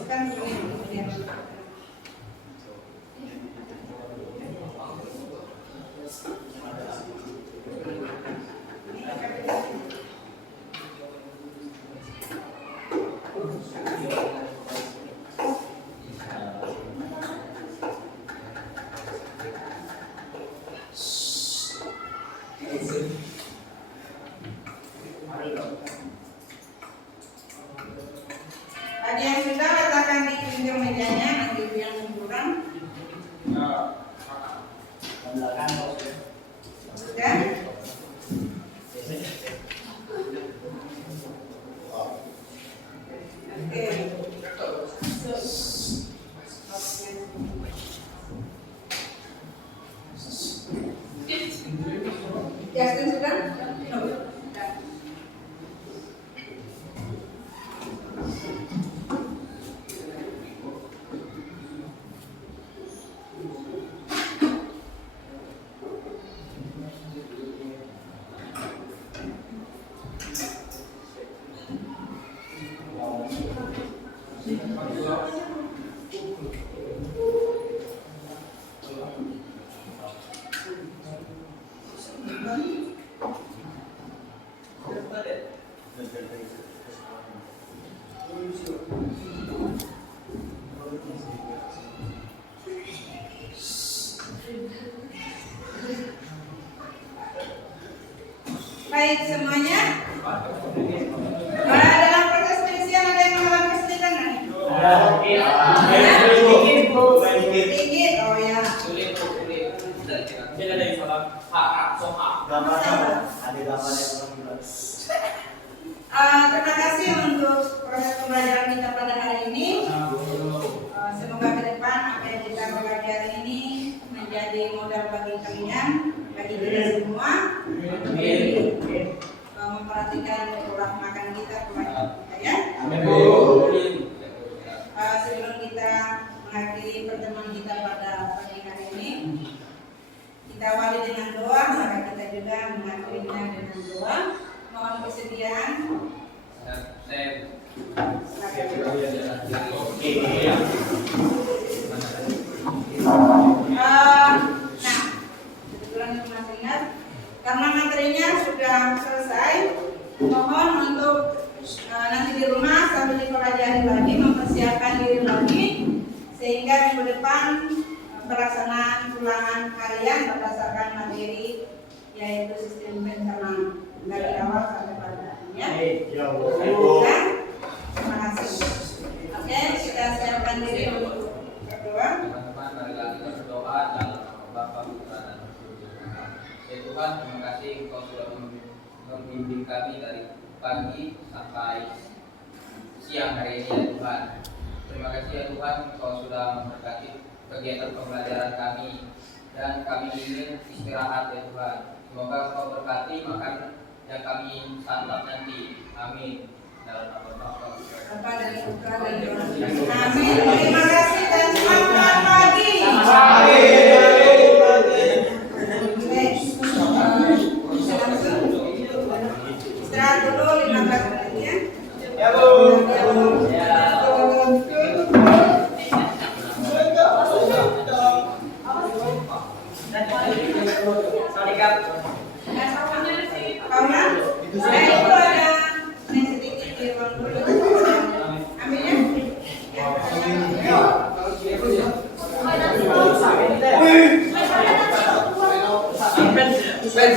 Bukan kemudian. Bagi yang sudah letakkan di pinggir mejanya, nanti yang kurang. Sudah? Oke. Justin sudah? Baik semuanya. Dalam proses penyisian ada yang mengalami kesulitan nggak? Sedikit. Oh ya. hak soal. Gambarnya ada gambarnya orang bilang. Terima kasih untuk proses pembelajaran kita pada hari ini. Semoga ke depan apa yang kita pelajari ini menjadi modal bagi kalian, bagi kita semua. Memperhatikan pola makan kita, pola hidup kita ya. Sebelum kita mengakhiri pertemuan kita pada pagi hari ini, kita awali dengan doa, maka kita juga mengakhirinya dengan doa. Mohon kesediaan. Nah, kebetulan itu masih ingat, karena materinya sudah selesai, mohon untuk nanti di rumah sambil dipelajari lagi, mempersiapkan diri lagi, sehingga minggu depan pelaksanaan ulangan kalian berdasarkan materi yaitu sistem pencernaan dari awal sampai pada akhirnya. Terima kasih. Oke, kita siapkan diri untuk berdoa. Teman-teman, marilah kita berdoa dalam nama Bapa, Putra dan Roh Kudus. Ya Tuhan, terima kasih Engkau sudah membimbing kami dari pagi sampai siang hari ini ya Tuhan. Terima kasih ya Tuhan, Engkau sudah memberkati kegiatan pembelajaran kami dan kami ingin istirahat ya Tuhan. Semoga Engkau berkati makan yang kami santap nanti. Amin. Dalam nama Bapa, Bapa dan Putra dan Roh Kudus. Amin. Terima kasih dan selamat pagi. Istirahat dulu 15 menit ya. Ya Bu. Paula, saya itu ada sedikit di ruang dulu. Ambil ya. Ben.